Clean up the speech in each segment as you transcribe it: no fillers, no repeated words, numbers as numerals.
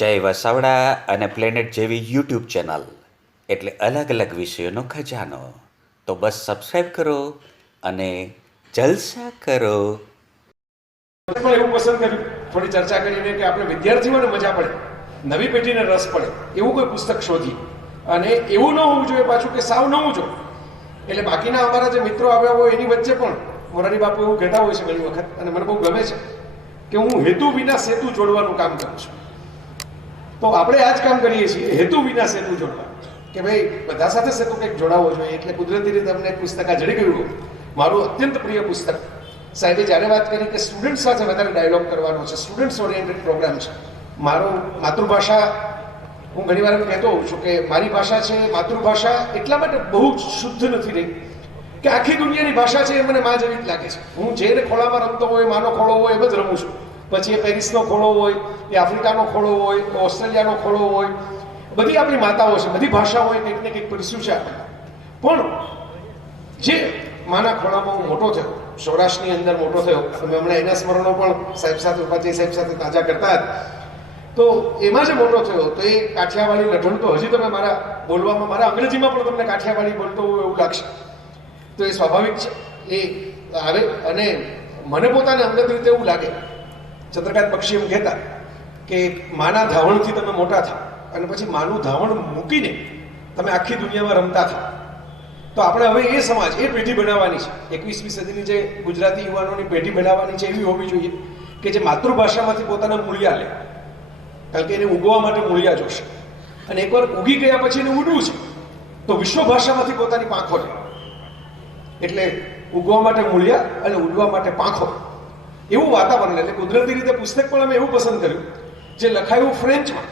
જય વસાવડા અને પ્લેનેટ જેવી YouTube channel એટલે અલગ અલગ વિષયોનો ખજાનો. તો બસ સબસ્ક્રાઈબ કરો અને જલસા કરો. પણ એવું પસંદ કર્યું થોડી ચર્ચા કરીને કે આપણે વિદ્યાર્થીઓને મજા પડે, નવી પેઢીને રસ પડે એવું કોઈ પુસ્તક શોધી. અને એવું ન હોવું જોઈએ પાછું કે સાવ નવું જો. એટલે બાકીના અમારા જે મિત્રો આવ્યા હોય એની વચ્ચે પણ મોરારી બાપુ એવું કહેતા હોય છે ઘણી વખત, અને મને બહુ ગમે છે કે હું હેતુ વિના સેતુ જોડવાનું કામ કરું છું. તો આપણે આ જ કામ કરીએ છીએ, હેતુ વિના સેતુ જોડવા, કે ભાઈ બધા સાથે સેતુ કંઈક જોડાવવો જોઈએ. એટલે કુદરતી રીતે અમને એક પુસ્તક આ જડી ગયું, મારું અત્યંત પ્રિય પુસ્તક. સાહેબે જ્યારે વાત કરી કે સ્ટુડન્ટ સાથે વધારે ડાયલોગ કરવાનો છે, સ્ટુડન્ટ્સ ઓરિએન્ટેડ પ્રોગ્રામ છે. મારું માતૃભાષા, હું ઘણી વાર કહેતો હોઉં છું કે મારી ભાષા છે માતૃભાષા એટલા માટે બહુ શુદ્ધ નથી રહી કે આખી દુનિયાની ભાષા છે એ મને માં જેવી જ લાગે છે. હું જેને ખોળામાં રમતો હોય, માનો ખોળો હોય એમ જ રમું છું. પછી એ પેરિસનો ખોળો હોય, એ આફ્રિકાનો ખોળો હોય, ઓસ્ટ્રેલિયાનો ખોળો હોય, બધી આપણી માતાઓ છે, બધી ભાષાઓએ કંઈક ને કંઈક પરિસ્યું છે આપણે. પણ જે માના ખોળામાં હું મોટો થયો, સૌરાષ્ટ્રની અંદર મોટો થયો, અમે હમણાં એના સ્મરણો પણ સાહેબ સાથે, ઉપાધ્યાય સાહેબ સાથે તાજા કરતા હતા. તો એમાં જે મોટો થયો તો એ કાઠિયાવાડી લઢણ તો હજી તમે મારા બોલવામાં, મારા અંગ્રેજીમાં પણ તમને કાઠિયાવાડી બોલતો હોય એવું લાગશે. તો એ સ્વાભાવિક છે, એ આવે. અને મને પોતાને અંગત રીતે એવું લાગે, ચંદ્રકાંત બક્ષી એમ કહેતા કે માના ધાવણથી તમે મોટા થાવ અને પછી માનું ધાવણ મૂકીને તમે આખી દુનિયામાં રમતા થાવ. તો આપણે હવે એ સમાજ, એ પેઢી બનાવવાની છે, 21મી સદીની જે ગુજરાતી યુવાનોની પેઢી બનાવવાની છે એવી હોવી જોઈએ કે જે માતૃભાષામાંથી પોતાના મૂળિયા લે. કારણ કે એને ઉગવા માટે મૂળિયા જોશે, અને એકવાર ઉગી ગયા પછી એને ઉડવું છે તો વિશ્વ ભાષામાંથી પોતાની પાંખો લે. એટલે ઉગવા માટે મૂળિયા અને ઉડવા માટે પાંખો, એવું વાતાવરણ. એટલે કુદરતી રીતે પુસ્તક પણ અમે એવું પસંદ કર્યું જે લખાયું ફ્રેન્ચમાં.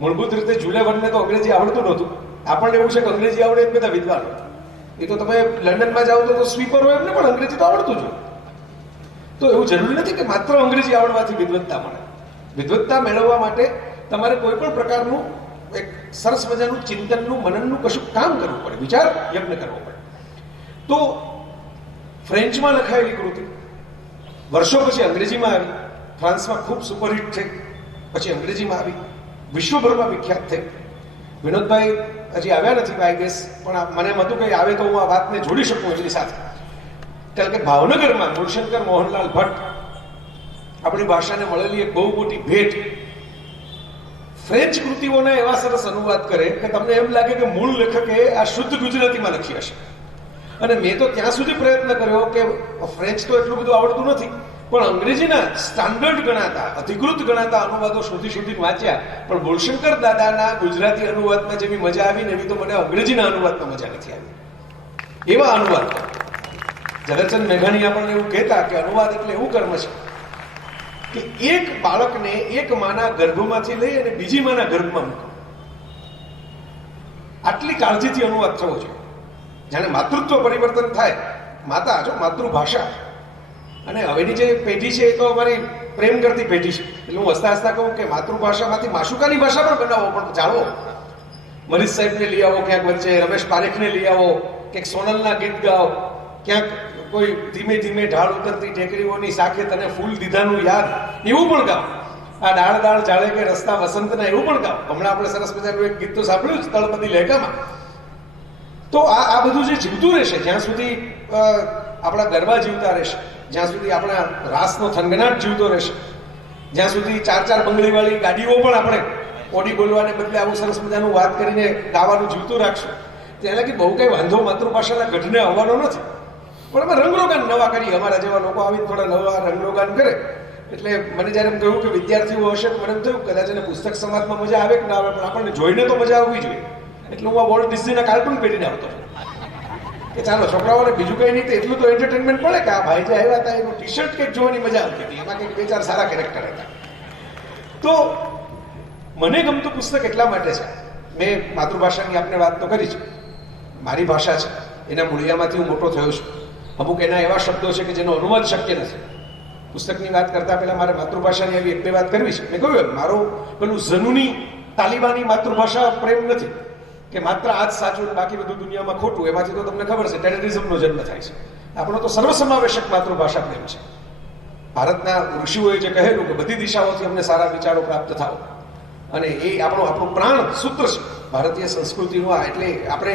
મૂળભૂત રીતે જુલે વર્નને તો અંગ્રેજી આવડતું નહોતું. આપણને એવું છે કે અંગ્રેજી આવડે એમ બધા વિદ્વાનો. એ તો તમે લંડનમાં જાઓ તો સ્વીપર હોય એમને પણ અંગ્રેજી તો આવડતું જ હોય. તો એવું જરૂરી નથી કે માત્ર અંગ્રેજી આવડવાથી વિદ્વત્તા મળે. વિદ્વત્તા મેળવવા માટે તમારે કોઈ પણ પ્રકારનું એક સરસ મજાનું ચિંતનનું, મનનનું કશું કામ કરવું પડે, વિચાર યજ્ઞ કરવો પડે. તો ફ્રેન્ચમાં લખાયેલી કૃતિ વર્ષો પછી અંગ્રેજીમાં આવી, ફ્રાન્સમાં ખૂબ સુપરહિટ થઈ, પછી અંગ્રેજીમાં આવી, વિશ્વભરમાં વિખ્યાત થઈ. વિનોદભાઈ હજી આવ્યા નથી આઈ ગેસ, પણ મને એમ હતું કે આવે તો હું આ વાતને જોડી શકું એની સાથે. કારણ કે ભાવનગરમાં મૂળશંકર મોહનલાલ ભટ્ટ આપણી ભાષાને મળેલી એક બહુ મોટી ભેટ, ફ્રેન્ચ કૃતિઓના એવા સરસ અનુવાદ કરે કે તમને એમ લાગે કે મૂળ લેખકે આ શુદ્ધ ગુજરાતીમાં લખી હશે. અને મેં તો ત્યાં સુધી પ્રયત્ન કર્યો કે ફ્રેન્ચ તો એટલું બધું આવડતું નથી, પણ અંગ્રેજીના સ્ટાન્ડર્ડ ગણાતા, અધિકૃત ગણાતા અનુવાદો શોધી વાંચ્યા. પણ મૂળશંકર દાદાના ગુજરાતી અનુવાદમાં જેવી મજા આવી ને એવી તો મને અંગ્રેજીના અનુવાદમાં મજા નથી આવી. એવા અનુવાદ ઝવેરચંદ મેઘાણી આપણને એવું કહેતા કે અનુવાદ એટલે એવું કર્મ છે કે એક બાળકને એક માના ગર્ભમાંથી લઈ અને બીજી માના ગર્ભમાં મૂકો. આટલી કાળજીથી અનુવાદ થવો જોઈએ. જાણે માતૃત્વ પરિવર્તન થાય, માતા જો માતૃભાષા. અને હવેની જે પેઢી છે એ તો અમારી પ્રેમ કરતી પેઢી છે. એટલે હું હસતા હસતા કહું કે માતૃભાષામાંથી માશુકાની ભાષા પણ બનાવો, પણ જાણવો. મનીષ સાહેબને લઈ આવો ક્યાંક વચ્ચે, રમેશ પારેખને લઈ આવો, ક્યાંક સોનલના ગીત ગાઓ, ક્યાંક કોઈ ધીમે ધીમે ઢાળ ઉતરતી ટેકરીઓની શાખે તને ફૂલ દીધાનું યાદ, એવું પણ ગાઓ. આ ડાળ ડાળ જાળે કે રસ્તા વસંતના, એવું પણ ગાઓ. હમણાં આપણે સરસ મજાનું એક ગીત તો સાંભળ્યું જ, તળપદી લહેકામાં. તો આ બધું જે જીવતું રહેશે, જ્યાં સુધી આપણા ગરબા જીવતા રહેશે, જ્યાં સુધી આપણા રાસનો થનગનાટ જીવતો રહેશે, જ્યાં સુધી ચાર ચાર બંગડીવાળી ગાડીઓ પણ આપણે ઓડી બોલવાને બદલે આવું સરસ મજાનું વાત કરીને ગાવાનું જીવતું રાખશું, ત્યાં લાગી બહુ કંઈ વાંધો માતૃભાષાના ગઢને આવવાનો નથી. પણ અમે રંગરોગાન નવા કરીએ. અમારા જેવા લોકો આવીને થોડા નવા રંગરોગાન કરે. એટલે મને જ્યારે એમ કહ્યું કે વિદ્યાર્થીઓ હશે, મને એમ થયું કદાચ એને પુસ્તક સમાજમાં મજા આવે કે ના આવે, પણ આપણને જોઈને તો મજા આવવી જોઈએ. એટલે હું આ વોલ્ટ ડિઝનીના કાર્ટૂન પહેરીને આવતો કે ચાલો છોકરાઓને બીજું કંઈ નહીં તો એટલું તો એન્ટરટેનમેન્ટ મળે કે આ ભાઈ જે આવ્યા હતા એનું ટી શર્ટ કંઈક જોવાની મજા આવતી હતી, એમાં કંઈક બે ચાર સારા કેરેક્ટર હતા. તો મને ગમતું પુસ્તક એટલા માટે છે, મેં માતૃભાષાની આપને વાત તો કરી છે, મારી ભાષા છે, એના મૂળિયામાંથી હું મોટો થયો છું. અમુક એના એવા શબ્દો છે કે જેનો અનુવાદ શક્ય નથી. પુસ્તકની વાત કરતા પહેલા મારે માતૃભાષાની આવી એક બે વાત કરવી છે. મેં કહ્યું મારો પેલું ઝનૂની તાલિબાની માતૃભાષા પ્રેમ નથી કે માત્ર આ જ સાચું ને બાકી બધું દુનિયામાં ખોટું. એમાંથી તો તમને ખબર છે ટેરરિઝમનો જન્મ થાય છે. આપણો તો સર્વસમાવેશક માતૃભાષા પ્રેમ છે. ભારતના ઋષિઓએ જે કહેલું કે બધી દિશાઓથી અમને સારા વિચારો પ્રાપ્ત થાવ, અને એ આપણું પ્રાણ સૂત્ર છે ભારતીય સંસ્કૃતિનું. આ એટલે આપણે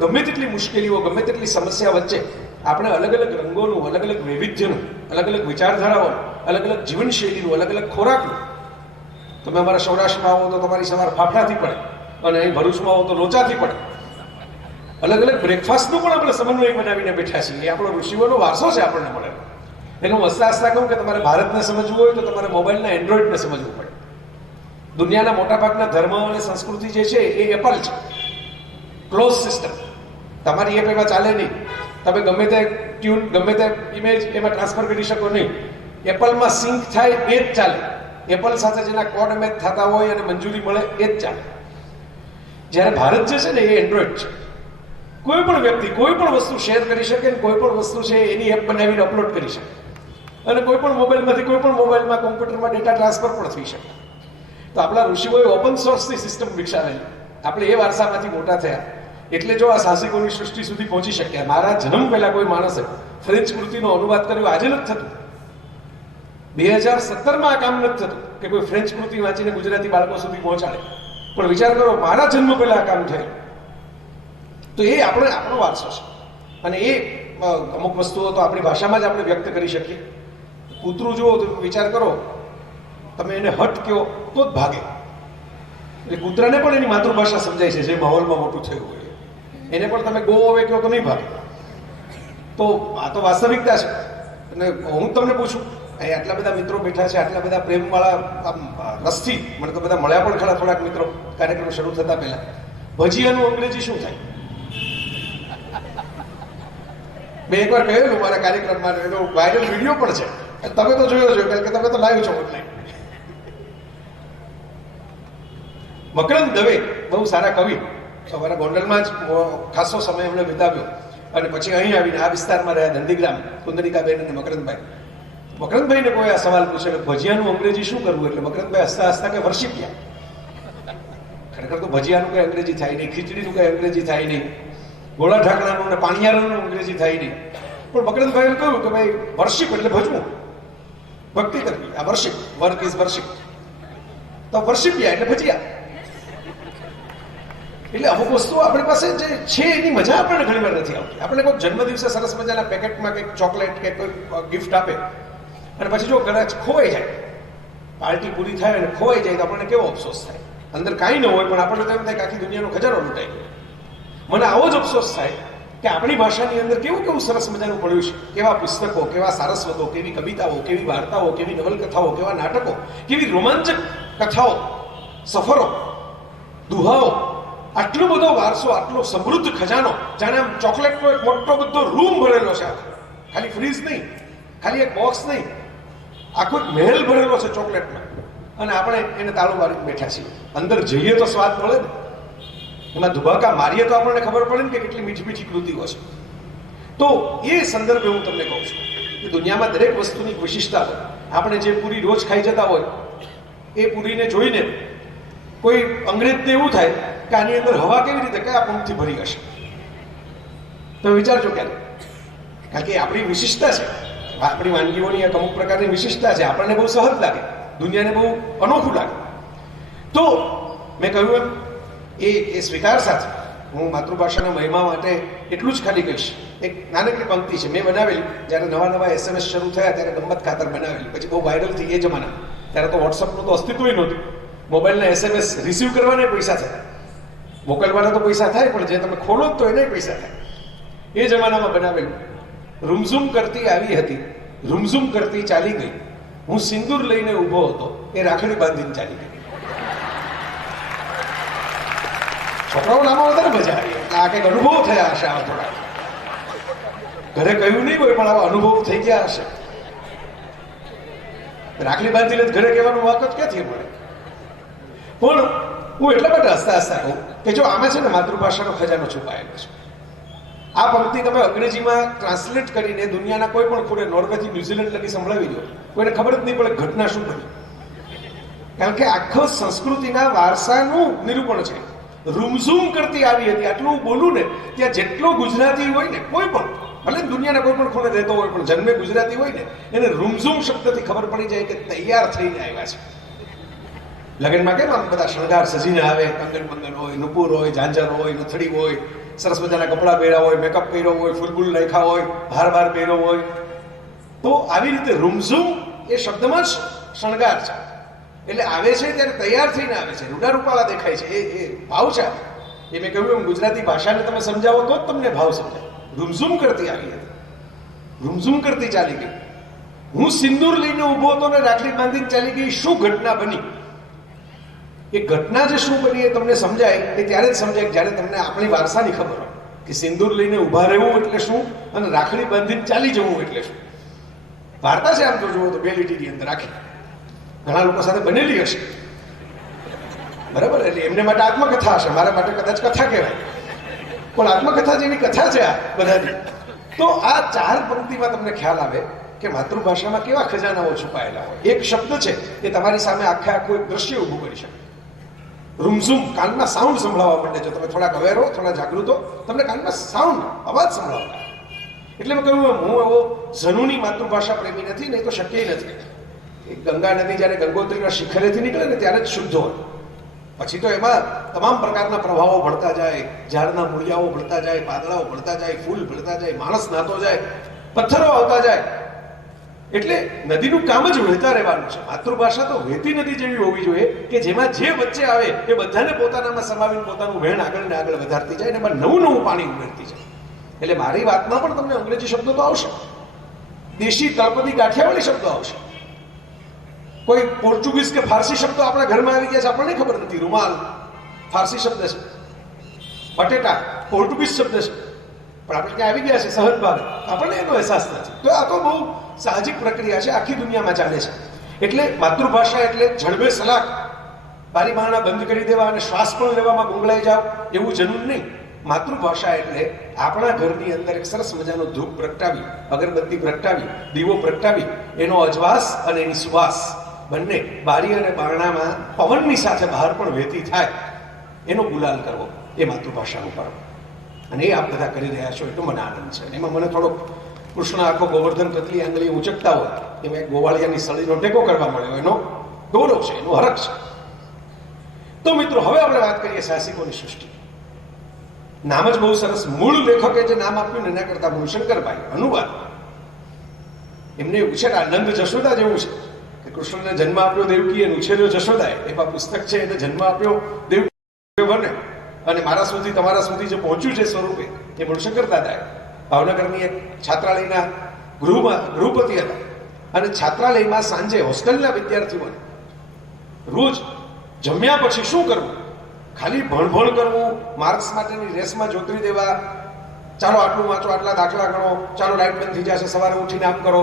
ગમે તેટલી મુશ્કેલીઓ, ગમે તેટલી સમસ્યા વચ્ચે આપણે અલગ અલગ રંગોનું, અલગ અલગ વૈવિધ્યનું, અલગ અલગ વિચારધારાઓનું, અલગ અલગ જીવનશૈલીનું, અલગ અલગ ખોરાકનું. તમે અમારા સૌરાષ્ટ્રમાં આવો તો તમારી સવાર ફાફડાથી પડે, અને અહીં ભરૂચમાં આવો તો લોચાથી પડે. અલગ અલગ બ્રેકફાસ્ટનું પણ આપણે સમન્વય બનાવીને બેઠા છીએ. એ આપણો ઋષિઓનો વારસો છે આપણને મળે. એટલે હું હસતા હસતા કહું કે તમારે ભારતને સમજવું હોય તો તમારે મોબાઈલના એન્ડ્રોઈડને સમજવું પડે. દુનિયાના મોટાભાગના ધર્મ અને સંસ્કૃતિ જે છે એ એપલ છે, ક્લોઝ સિસ્ટમ. તમારી એપ એમાં ચાલે નહીં. તમે ગમે તે ટ્યુન, ગમે તે ઇમેજ એમાં ટ્રાન્સફર કરી શકો નહીં. એપલમાં સિંક થાય એ જ ચાલે. એપલ સાથે જેના કોડ મેચ થતા હોય અને મંજૂરી મળે એ જ ચાલે. જ્યારે ભારત જે છે ને એ એન્ડ્રોઈડ છે. કોઈ પણ વ્યક્તિ કોઈ પણ વસ્તુ શેર કરી શકે ને કોઈ પણ વસ્તુ છે એની એપ બનાવીને અપલોડ કરી શકે, અને કોઈ પણ મોબાઈલમાંથી કોઈ પણ મોબાઈલમાં, કોમ્પ્યુટરમાં ડેટા ટ્રાન્સફર પણ થઈ શકે. તો આપણા ઋષિઓએ ઓપન સોર્સની સિસ્ટમ વિકસાવેલી. આપણે એ વારસામાંથી મોટા થયા એટલે જો આ સાહસિકોની સૃષ્ટિ સુધી પહોંચી શક્યા. મારા જન્મ પહેલા કોઈ માણસે ફ્રેન્ચ કૃતિનો અનુવાદ કર્યો, આજે નથી થતું. 2017માં આ કામ નથી થતું કે કોઈ ફ્રેન્ચ કૃતિ વાંચીને ગુજરાતી બાળકો સુધી પહોંચાડે. પણ વિચાર કરો, મારા જન્મ પહેલા આ કામ થયું. તો એ આપણો વારસો છે. અને એ અમુક વસ્તુઓ તો આપણી ભાષામાં જ આપણે વ્યક્ત કરી શકીએ. કૂતરું જુઓ તો વિચાર કરો, તમે એને હટ કહો તો જ ભાગે. એટલે કૂતરાને પણ એની માતૃભાષા સમજાય છે, જે માહોલમાં મોટું થયું હોય. એને પણ તમે ગો હવે કહો તો નહીં ભાગે. તો આ તો વાસ્તવિકતા છે. અને હું તમને પૂછું, અહીં આટલા બધા મિત્રો બેઠા છે, આટલા બધા પ્રેમવાળા રસથી મને તો બધા મળ્યા પણ ખરા થોડાક મિત્રો કાર્યક્રમ શરૂ થતા પહેલા. ભજીયાનું અંગ્રેજી શું થાય? મેં એકવાર કહેલું મારા કાર્યક્રમમાં, એનો વાયરલ વિડીયો પણ છે, તમે તો જોયો છો કારણ કે તમે તો લાઈવ છો ઓનલાઈન. મકરંદ દવે બહુ સારા કવિ, અમારા ગોંડલમાં જ ખાસો સમય એમણે વિતાવ્યો અને પછી અહીં આવીને આ વિસ્તારમાં રહ્યા, નંદીગ્રામ, કુંદનિકાબેન અને મકરંદભાઈ. મકરંદભાઈને કોઈ આ સવાલ પૂછે કે ભજીયાનું અંગ્રેજી શું કરવું, એટલે મકરંદભાઈ હસતા હસતા કે વર્ષિપ્યા. ખરેખર તો ભજીયાનું કઈ અંગ્રેજી થાય નહીં, ખીચડીનું કઈ અંગ્રેજી થાય નહીં, ગોળા ઢાંકણાનું ને પાણીયારાનું અંગ્રેજી થાય નહીં. પણ મકરંદભાઈએ કહ્યું કે ભાઈ વર્ષિપ એટલે ભજવું, ભક્તિ કરવી. આ વર્ષિપ, વર્ક ઇઝ વર્ષિપ. તો વર્ષિપ્યા એટલે ભજીયા. એટલે અમુક વસ્તુઓ આપણી પાસે જે છે એની મજા આપણને ઘણી વાર નથી આવતી. આપણે કોઈ જન્મદિવસે સરસ મજાના પેકેટમાં કંઈક ચોકલેટ કે કોઈ ગિફ્ટ આપે અને પછી જો કદાચ ખોવાઈ જાય, પાર્ટી પૂરી થાય અને ખોવાઈ જાય તો આપણને કેવો અફસોસ થાય. અંદર કાંઈ ન હોય પણ આપણને તો એમ થાય કે આખી દુનિયાનો ખજાનો લૂંટાઈ ગયો. મને આવો જ અફસોસ થાય કે આપણી ભાષાની અંદર કેવું કેવું સરસ મજાનું પડ્યું છે. કેવા પુસ્તકો, કેવા સારસ્વતો, કેવી કવિતાઓ, કેવી વાર્તાઓ, કેવી નવલકથાઓ, કેવા નાટકો, કેવી રોમાંચક કથાઓ, સફરો, દુહાઓ. આટલો બધો વારસો, આટલો સમૃદ્ધ ખજાનો, જાણે આમ ચોકલેટનો એક મોટો બધો રૂમ ભરેલો છે. ખાલી ફ્રીજ નહીં, ખાલી એક બોક્સ નહીં, આખો એક મહેલ ભરેલો છે ચોકલેટમાં. અને આપણે એને તાળું મારી બેઠા છીએ. અંદર જઈએ તો સ્વાદ મળે ને, એમાં ધુબાકા મારીએ તો આપણને ખબર પડે ને કે કેટલી મીઠી મીઠી કૃતિઓ છે. તો એ સંદર્ભે હું તમને કહું છું કે દુનિયામાં દરેક વસ્તુની વિશિષ્ટતા હોય. આપણે જે પૂરી રોજ ખાઈ જતા હોય એ પૂરીને જોઈને કોઈ અંગ્રેજને એવું થાય કે આની અંદર હવા કેવી રીતે કયા પંપથી ભરી હશે. તો વિચારજો ક્યારે, કારણ કે આપણી વિશિષ્ટતા છે, આપણી વાનગીઓની એક અમુક પ્રકારની વિશિષ્ટતા છે. આપણને બહુ સહજ લાગે, દુનિયાને બહુ અનોખું લાગે. તો મેં કહ્યું એમ એ સ્વીકાર સાથે હું માતૃભાષાના મહિમા માટે એટલું જ ખાલી કહીશ. એક નાનકડી પંક્તિ છે મેં બનાવેલી, જ્યારે નવા નવા SMS શરૂ થયા ત્યારે ગમત ખાતર બનાવેલી, પછી બહુ વાયરલ થઈ એ જમાના. ત્યારે તો વોટ્સઅપનું તો અસ્તિત્વ નહોતું. મોબાઈલના SMS રિસીવ કરવાના પૈસા થતા, મોકલવાના તો પૈસા થાય પણ જે તમે ખોલો તો એને પૈસા થાય. એ જમાનામાં બનાવેલું. રૂમઝૂમ કરતી આવી હતી, રૂમઝૂમ કરતી ચાલી ગઈ, હું સિંદૂર લઈને ઊભો હતો, એ રાખડી બાંધીને ચાલી ગઈ. છોકરાઓ આમાં વધારે મજા આવી. આ કંઈક અનુભવ થયા હશે આવા થોડા. ઘરે કહ્યું નહીં હોય પણ આવા અનુભવ થઈ ગયા હશે. રાખડી બાંધી લે ઘરે કહેવાનું વાક જ ક્યાંથી મળે. પણ હું એટલા માટે હસતા હસતા કહું કે જો આમાં છે ને માતૃભાષાનો ખજાનો છુપાયેલો છે. આ પંક્તિ તમે અંગ્રેજીમાં ટ્રાન્સલેટ કરીને દુનિયાના કોઈ પણ ખૂણે, નોર્વેથી ન્યુઝીલેન્ડ લગી સંભળાવી દો, કોઈને ખબર જ નહીં પડે ઘટના શું બની. કારણ કે આખો સંસ્કૃતિના વારસાનું નિરૂપણ છે. રૂમઝૂમ કરતી આવી હતી, આટલું બોલું ને ત્યાં જેટલો ગુજરાતી હોય ને, કોઈ પણ ભલે દુનિયાના કોઈ પણ ખૂણે રહેતો હોય પણ જન્મે ગુજરાતી હોય ને, એને રૂમઝૂમ શબ્દથી ખબર પડી જાય કે તૈયાર થઈને આવ્યા છે. લગ્નમાં કેમ આમ બધા શણગાર સજીને આવે, કંગન મંગન હોય, નુપુર હોય, ઝાંઝર હોય, નથડી હોય, સરસ મજાના કપડાં પહેર્યા હોય, મેકઅપ કર્યો હોય, ફૂલબુલ નાખ્યા હોય, હાર પહેર્યો હોય. તો આવી રીતે રૂમઝૂમ એ શબ્દમાં જ શણગાર છે. એટલે આવે છે ત્યારે તૈયાર થઈને આવે છે, રૂડા રૂપાળા દેખાય છે, એ ભાવ છે. એ મેં કહ્યું એમ ગુજરાતી ભાષાને તમે સમજાવો તો જ તમને ભાવ સમજાય. રૂમઝૂમ કરતી આવી હતી, રૂમઝૂમ કરતી ચાલી ગઈ. હું સિંદૂર લઈને ઊભો હતો ને રાખડી બાંધીને ચાલી ગઈ. શું ઘટના બની? એ ઘટના જે શું બની એ તમને સમજાય એ ત્યારે જ સમજાય જ્યારે તમને આપણી વારસાની ખબર હોય કે સિંદૂર લઈને ઊભા રહેવું એટલે શું અને રાખડી બાંધીને ચાલી જવું એટલે શું. વાર્તા છે આમ તો જુઓ તો 2 લીટીની અંદર રાખી ઘણા લોકો સાથે બનેલી હશે, બરાબર? એટલે એમને માટે આત્મકથા હશે, મારા માટે કદાચ કથા કહેવાય, પણ આત્મકથા જેવી કથા છે આ બધાની. તો આ 4 પંક્તિમાં તમને ખ્યાલ આવે કે માતૃભાષામાં કેવા ખજાનાઓ છુપાયેલા હોય. એક શબ્દ છે એ તમારી સામે આખું એક દ્રશ્ય ઊભું કરી શકે. રૂમઝૂમ, કાનમાં સાઉન્ડ સંભળાવવા માંડે છે. તમે થોડા અવેર હો, થોડા જાગૃત હો, તમને કાનમાં સાઉન્ડ, અવાજ સંભળાવતા. એટલે મેં કહ્યું હું એવો ઝનૂની માતૃભાષા પ્રેમી નથી, નહીં તો શક્ય નથી. ગંગા નદી જ્યારે ગંગોત્રીના શિખરેથી નીકળે ને ત્યારે જ શુદ્ધ હોય. પછી તો એમાં તમામ પ્રકારના પ્રભાવો ભળતા જાય, ઝાડના મૂળિયાઓ ભળતા જાય, પાંદડાઓ ભળતા જાય, ફૂલ ભળતા જાય, માણસ નાતો જાય, પથ્થરો આવતા જાય. એટલે નદીનું કામ જ વહેતા રહેવાનું છે. માતૃભાષા તો વહેતી નદી જેવી હોવી જોઈએ કે જેમાં જે વચ્ચે આવે એ બધાને પોતાનામાં સમાવીને પોતાનું વહેણ આગળ ને આગળ વધારતી જાય અને એમાં નવું નવું પાણી ઉમેરતી જાય. એટલે મારી વાતમાં પણ તમને અંગ્રેજી શબ્દો તો આવશે, દેશી તળપદી કાઠિયાવાડી શબ્દો આવશે, કોઈ પોર્ટુગીઝ કે ફારસી શબ્દો આપણા ઘરમાં આવી ગયા છે, આપણને ખબર નથી. રૂમાલ ફારસી શબ્દ છે, બટેટા પોર્ટુગીઝ શબ્દ છે, પણ આપણે ત્યાં આવી ગયા છે સહજ ભાવે, આપણને એનો અહેસાસ નથી. તો આ તો બહુ સાહજિક પ્રક્રિયા છે, આખી દુનિયામાં ચાલે છે. એટલે માતૃભાષા એટલે જડબે સલાક બારી બારણા બંધ કરી દેવા અને શ્વાસ પણ લેવામાં ગુંગળાઈ જાવ એવું જનૂન નહીં. માતૃભાષા એટલે આપણા ઘરની અંદર એક સરસ મજાનો ધૂપ પ્રગટાવી, અગરબત્તી પ્રગટાવી, દીવો પ્રગટાવી, એનો અજવાસ અને એની સુવાસ બંને બારી અને બારણામાં પવનની સાથે બહાર પણ વહેતી થાય, એનો ગુલાલ કરવો એ માતૃભાષાનું પર્વ. અને એ આપ બધા કરી રહ્યા છો એટલો મને આનંદ છે. એમાં મને થોડોક કૃષ્ણ આખો ગોવર્ધન પતલી આંગળી ઉચકતા હોય એમાં એક ગોવાળિયાની સળીનો ટેકો કરવા મળ્યો, એનો ગૌરવ છે, એનો હરખ છે. તો મિત્રો હવે આપણે વાત કરીએ સાહસિકોની સૃષ્ટિ. નામ જ બહુ સરસ. મૂળ લેખકે જે નામ આપ્યું ને એના કરતા મૂળશંકરભાઈ અનુવાદ, એમને ઉછેર નંદ જશોદા જેવું છે કે કૃષ્ણને જન્મ આપ્યો દેવકી અને ઉછેર્યો જશોદાએ. એવા પુસ્તક છે, એને જન્મ આપ્યો દેવકી બને અને મારા સુધી તમારા સુધી જે પહોંચ્યું છે સ્વરૂપે એ મૂળશંકર દાદાએ. ભાવનગરની એક છાત્રાલયના ગૃહપતિ હતા અને છાત્રાલયમાં સાંજે હોસ્ટેલના વિદ્યાર્થીઓને રોજ જમ્યા પછી શું કરવું, ખાલી ભણભણ કરવું, માર્ક્સ માટેની રેસમાં જોતરી દેવા, ચાલો આટલું વાંચો, આટલા દાખલા ગણો, ચાલો લાઈટ બંધ થઈ જશે, સવારે ઉઠીને આમ કરો,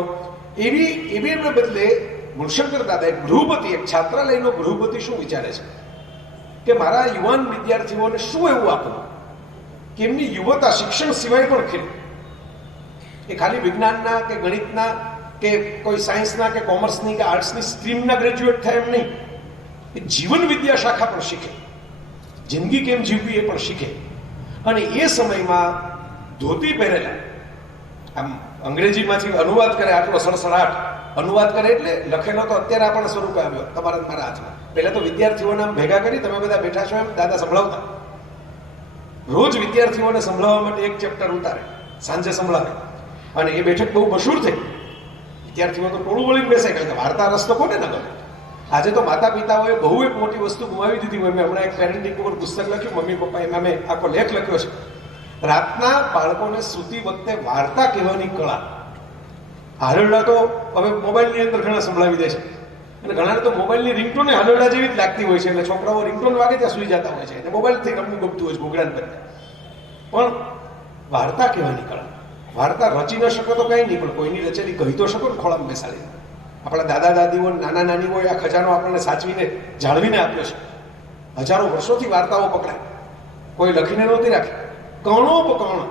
એવી બદલે મૂળશંકર દાદા એક ગૃહપતિ, એક છાત્રાલયનો ગૃહપતિ શું વિચારે છે કે મારા યુવાન વિદ્યાર્થીઓને શું એવું આપવું કે એમની યુવતા શિક્ષણ સિવાય પણ ખીલે. એ ખાલી વિજ્ઞાનના કે ગણિતના કે કોઈ સાયન્સના કે કોમર્સની કે આર્ટ્સની સ્ટ્રીમના ગ્રેજ્યુએટ થાય એમ નહીં, એ જીવન વિદ્યા શાખા પણ શીખે, જિંદગી કેમ જીવવી એ પણ શીખે. અને એ સમયમાં ધોતી પહેરેલા, આમ અંગ્રેજીમાંથી અનુવાદ કરે, આટલો સડસડાટ અનુવાદ કરે એટલે લખેલો તો અત્યારે આપણા સ્વરૂપે આવ્યો તમારા મારા હાથમાં. પહેલા તો વિદ્યાર્થીઓને ભેગા કરી તમે બધા બેઠા છો એમ દાદા સંભળાવતા. રોજ વિદ્યાર્થીઓને સંભળાવવા માટે એક ચેપ્ટર ઉતારે, સાંજે સંભળાવે. અને એ બેઠક બહુ મશહૂર થઈ. વિદ્યાર્થીઓ તો ટોળું વળીને બેસે, કારણ કે વાર્તા રસ્તો કોને ન ગમે. આજે તો માતા પિતાઓએ બહુ એક મોટી વસ્તુ ગુમાવી દીધી હોય. મેં હમણાં એક પેરેન્ટિંગ ઉપર પુસ્તક લખ્યું, મમ્મી પપ્પા, એમાં મેં આખો લેખ લખ્યો છે. રાતના બાળકોને સૂતી વખતે વાર્તા કહેવાની કળા. હાલરડા તો હવે મોબાઈલની અંદર ઘણા સંભળાવી દે છે અને ઘણા તો મોબાઈલની રિંગટોન હાલરડા જેવી જ લાગતી હોય છે. એટલે છોકરાઓ રિંગટોન વાગે ત્યાં સુઈ જતા હોય છે અને મોબાઈલથી રમવું ગમતું હોય છે ઘોઘરાને બદલે. પણ વાર્તા કહેવાની કળા, વાર્તા રચી ન શકો તો કંઈ નહીં, પણ કોઈની રચેલી કહી તો શકો ને ખોળામાં બેસાડી. આપણા દાદા દાદીઓ, નાના નાનીઓએ આ ખજાનો આપણને સાચવીને જાળવીને આપ્યો છે. હજારો વર્ષોથી વાર્તાઓ પકડાય, કોઈ લખીને નહોતી રાખી, કણો પકણો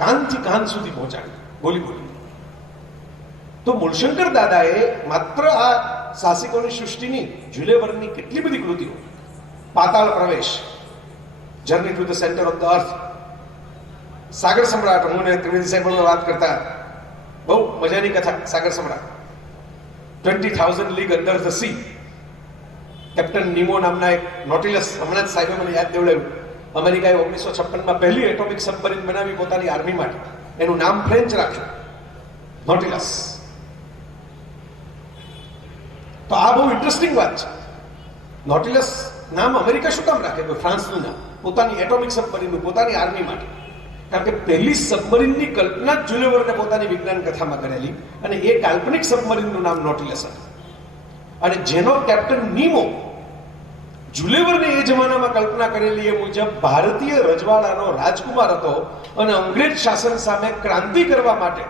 કાનથી કાન સુધી પહોંચાડી, બોલી બોલી. તો મૂળશંકર દાદાએ માત્ર આ સાહસિકોની સૃષ્ટિની જુલે વર્નની કેટલી બધી કૃતિઓ, પાતાળ પ્રવેશ, journey to the centre of the earth, સાગર સમ્રાટ, હું ને ત્રિવેદી સાહેબ વાત કરતા, બહુ મજાની કથા સાગર સમ્રાટ, 20,000 league under the sea, captain Nemo નામના એક નોટિલસ, હમણાં જ સાહેબે મને યાદ દેવડાવ્યું, અમેરિકાએ 1956માં પહેલી એટોમિક સબમરીન બનાવી પોતાની આર્મી માટે. એનું નામ ફ્રેન્ચ રાખ્યું, નોટિલસ. તો આ બહુ ઇન્ટરેસ્ટિંગ વાત છે. નોટિલસ નામ અમેરિકા શું કામ રાખે? ફ્રાન્સનું નામ, પોતાની એટોમિક સબમરીનનું, પોતાની આર્મી માટે. કારણ કે પહેલી સબમરીનની કલ્પના જ જુલે વર્ને પોતાની વિજ્ઞાન કથામાં કરેલી, અને એ કાલ્પનિક સબમરીનનું નામ નોટિલસ હતું. અને જેનો કેપ્ટન નીમો જુલે વર્ને એ જમાનામાં કલ્પના કરેલી એ મુજબ ભારતીય રજવાડાનો રાજકુમાર હતો અને અંગ્રેજ શાસન સામે ક્રાંતિ કરવા માટે,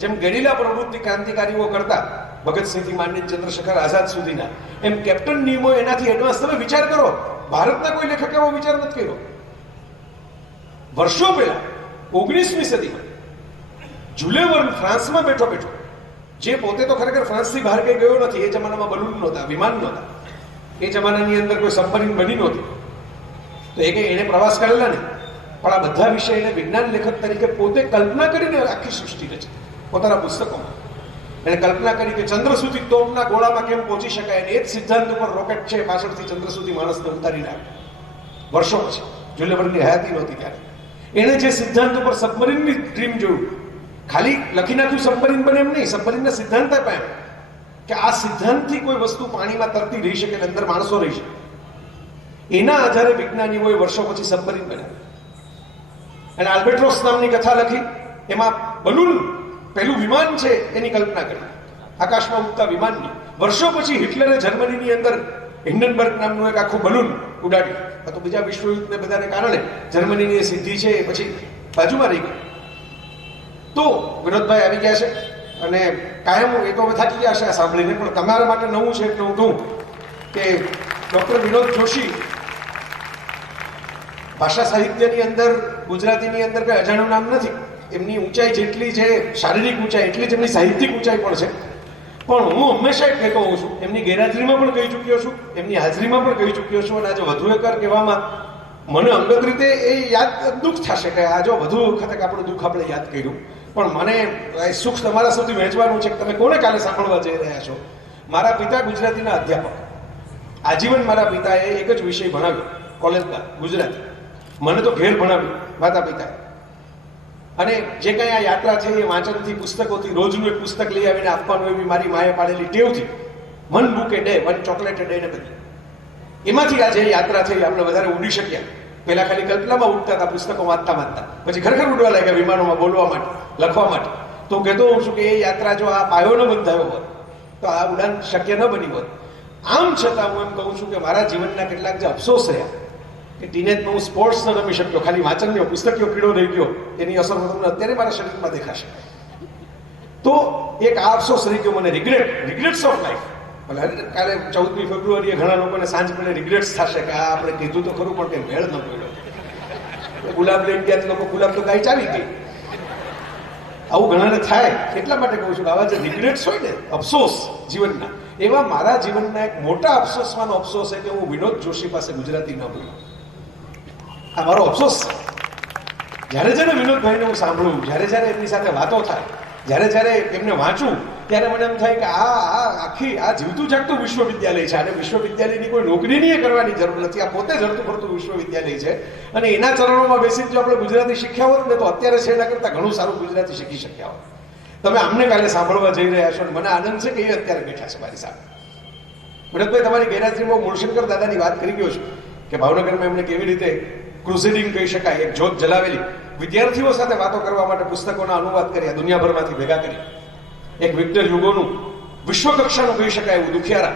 જેમ ગેરીલા પ્રવૃત્તિ ક્રાંતિકારીઓ કરતા, ભગતસિંહથી માંડીને ચંદ્રશેખર આઝાદ સુધીના, એમ કેપ્ટન નીમો એનાથી એડવાન્સ. તમે વિચાર કરો, ભારતના કોઈ લેખકે એવો વિચાર નથી કર્યો. વર્ષો પહેલા 19મી સદીમાં જુલે વર્ન ફ્રાન્સમાં બેઠો બેઠો, જે પોતે તો ખરેખર ફ્રાન્સથી બહાર કઈ ગયો નથી, એ જમાનામાં બલૂન નહોતા, વિમાન નહોતા, એ જમાનાની અંદર કોઈ સબમરીન બની નહોતી, તો એ કંઈ એને પ્રવાસ કરેલા નહીં, પણ આ બધા વિશે એને વિજ્ઞાન લેખક તરીકે પોતે કલ્પના કરીને આખી સૃષ્ટિ રચી પોતાના પુસ્તકોમાં. એને કલ્પના કરી કે ચંદ્ર સુધી તોપના ગોળામાં કેમ પહોંચી શકાય, અને એ જ સિદ્ધાંત ઉપર રોકેટ છે પાછળથી ચંદ્ર સુધી માણસને ઉતારી નાખે. વર્ષો પછી, જુલે વર્નની હયાતી નહોતી ત્યારે, એણે જે સિદ્ધાંત ઉપર સબમરીનની ડ્રીમ જોયું, ખાલી લખી નાખ્યું સબમરીન બને એમ નહીં, સબમરીનના સિદ્ધાંત આપ્યા કે આ સિદ્ધાંતથી કોઈ વસ્તુ પાણીમાં તરતી રહી શકે, અંદર માણસો રહી શકે. એના આધારે વિજ્ઞાનીઓએ વર્ષો પછી સબમરીન બનાવ્યું. અને આલ્બેટ્રોસ નામની કથા લખી, એમાં બલૂન પહેલું વિમાન છે એની કલ્પના કરી, આકાશમાં ઉડતા વિમાનની. વર્ષો પછી હિટલરે જર્મનીની અંદર હિન્ડનબર્ગ નામનું એક આખું બલૂન ઉડાડ્યું. તો બીજા વિશ્વયુદ્ધને બધાને કારણે જર્મનીની એ સિદ્ધિ છે એ પછી બાજુમાં રહી ગઈ. તો વિનોદભાઈ આવી ગયા છે, અને કાયમ એ તો હવે થાકી ગયા છે આ સાંભળીને, પણ તમારા માટે નવું છે એટલે હું કહું કે ડૉક્ટર વિનોદ જોશી ભાષા સાહિત્યની અંદર, ગુજરાતીની અંદર કંઈ અજાણ્યું નામ નથી. એમની ઊંચાઈ જેટલી છે, શારીરિક ઊંચાઈ, એટલી જ એમની સાહિત્યિક ઊંચાઈ પણ છે. પણ હું હંમેશા એક કહેતો હોઉં છું, એમની ગેરહાજરીમાં પણ કહી ચૂક્યો છું, એમની હાજરીમાં પણ કહી ચૂક્યો છું, અને આજે વધુ એકવાર કહેવામાં મને અંગત રીતે એ યાદ દુઃખ થશે કે આ જો વધુ વખતે આપણું દુઃખ આપણે યાદ કર્યું. પણ મને સુખ તમારા સુધી વહેંચવાનું છે કે તમે કોને કાલે સાંભળવા જઈ રહ્યા છો. મારા પિતા ગુજરાતીના અધ્યાપક, આજીવન મારા પિતાએ એક જ વિષય ભણાવ્યો કોલેજમાં, ગુજરાતી. મને તો ઘેર ભણાવ્યું માતા પિતાએ. અને જે કંઈ આ યાત્રા થઈ એ વાંચનથી, પુસ્તકોથી, રોજનું એક પુસ્તક લઈ આવીને આપવાનું, એવી મારી માએ પાડેલી ટેવથી, 1 book a day, 1 chocolate a day ને બધી, એમાંથી આજે યાત્રા થઈ. આપણે વધારે ઉડી શક્યા. પહેલા ખાલી કલ્પનામાં ઉડતા હતા, પુસ્તકો વાંચતા વાંચતા, પછી ખરેખર ઉડવા લાગ્યા વિમાનોમાં, બોલવા માટે, લખવા માટે. તો હું કહેતો હોઉં છું કે એ યાત્રા જો આ પાયો ન બંધાયો હોત તો આ ઉડાન શક્ય ન બની હોત. આમ છતાં હું એમ કહું છું કે મારા જીવનના કેટલાક જે અફસોસ રહ્યા કે ટીનેજમાં હું સ્પોર્ટ્સ ન રમી શક્યો, ખાલી વાંચનનો પુસ્તકીય કીડો રહી ગયો, એની અસર તમને અત્યારે મારા શરીરમાં દેખાશે. તો એક આ અફસોસ રહી ગયો મને, રિગ્રેટ્સ ઓફ લાઈફ. કાલે 14મી ફેબ્રુઆરીએ ઘણા લોકોને સાંજ પડે રિગ્રેટ્સ થશે કે આ આપણે કીધું તો ખરું પણ કે મેળ ન પડ્યો. ગુલાબ લઈને ગયા લોકો, ગુલાબ તો ગાય ચાલી ગઈ. આવું ઘણાને થાય. એટલા માટે કહું છું કે આવા જે રિગ્રેટ્સ હોય ને, અફસોસ જીવનના, એવા મારા જીવનના એક મોટા અફસોસમાંનો અફસોસ છે કે હું વિનોદ જોશી પાસે ગુજરાતી ન બોલ્યો. આ મારો અફસોસ. જ્યારે જ્યારે વિનોદભાઈને હું સાંભળું, જ્યારે જ્યારે એમની સાથે વાતો થાય, જ્યારે એમને વાંચું, ત્યારે મને એમ થાય કે આખી આ જીવતું જાગતું વિશ્વવિદ્યાલય છે. અને વિશ્વવિદ્યાલયની કોઈ નોકરીની કરવાની જરૂર નથી. આ પોતે જરતું ફરતું વિશ્વવિદ્યાલય છે. અને એના ચરણોમાં બેસીને જો આપણે ગુજરાતી શીખ્યા હોત ને, તો અત્યારે છે એના કરતાં ઘણું સારું ગુજરાતી શીખી શક્યા હોત. તમે અમને કાલે સાંભળવા જઈ રહ્યા છો, અને મને આનંદ છે કે એ અત્યારે બેઠા છે મારી સાથે. વિનોદભાઈ, તમારી ગેરહાજરીમાં મૂળશંકર દાદાની વાત કરી ગયો છું કે ભાવનગરમાં એમણે કેવી રીતે ક્રુસેડિંગ કહી શકાય, એક જ્યોત જલાવેલી, વિદ્યાર્થીઓ સાથે વાતો કરવા માટે પુસ્તકોના અનુવાદ કર્યા, દુનિયાભરમાંથી ભેગા કરી. એક વિક્ટર યુગોનું વિશ્વકક્ષાનું કહી શકાય એવું દુખિયારા,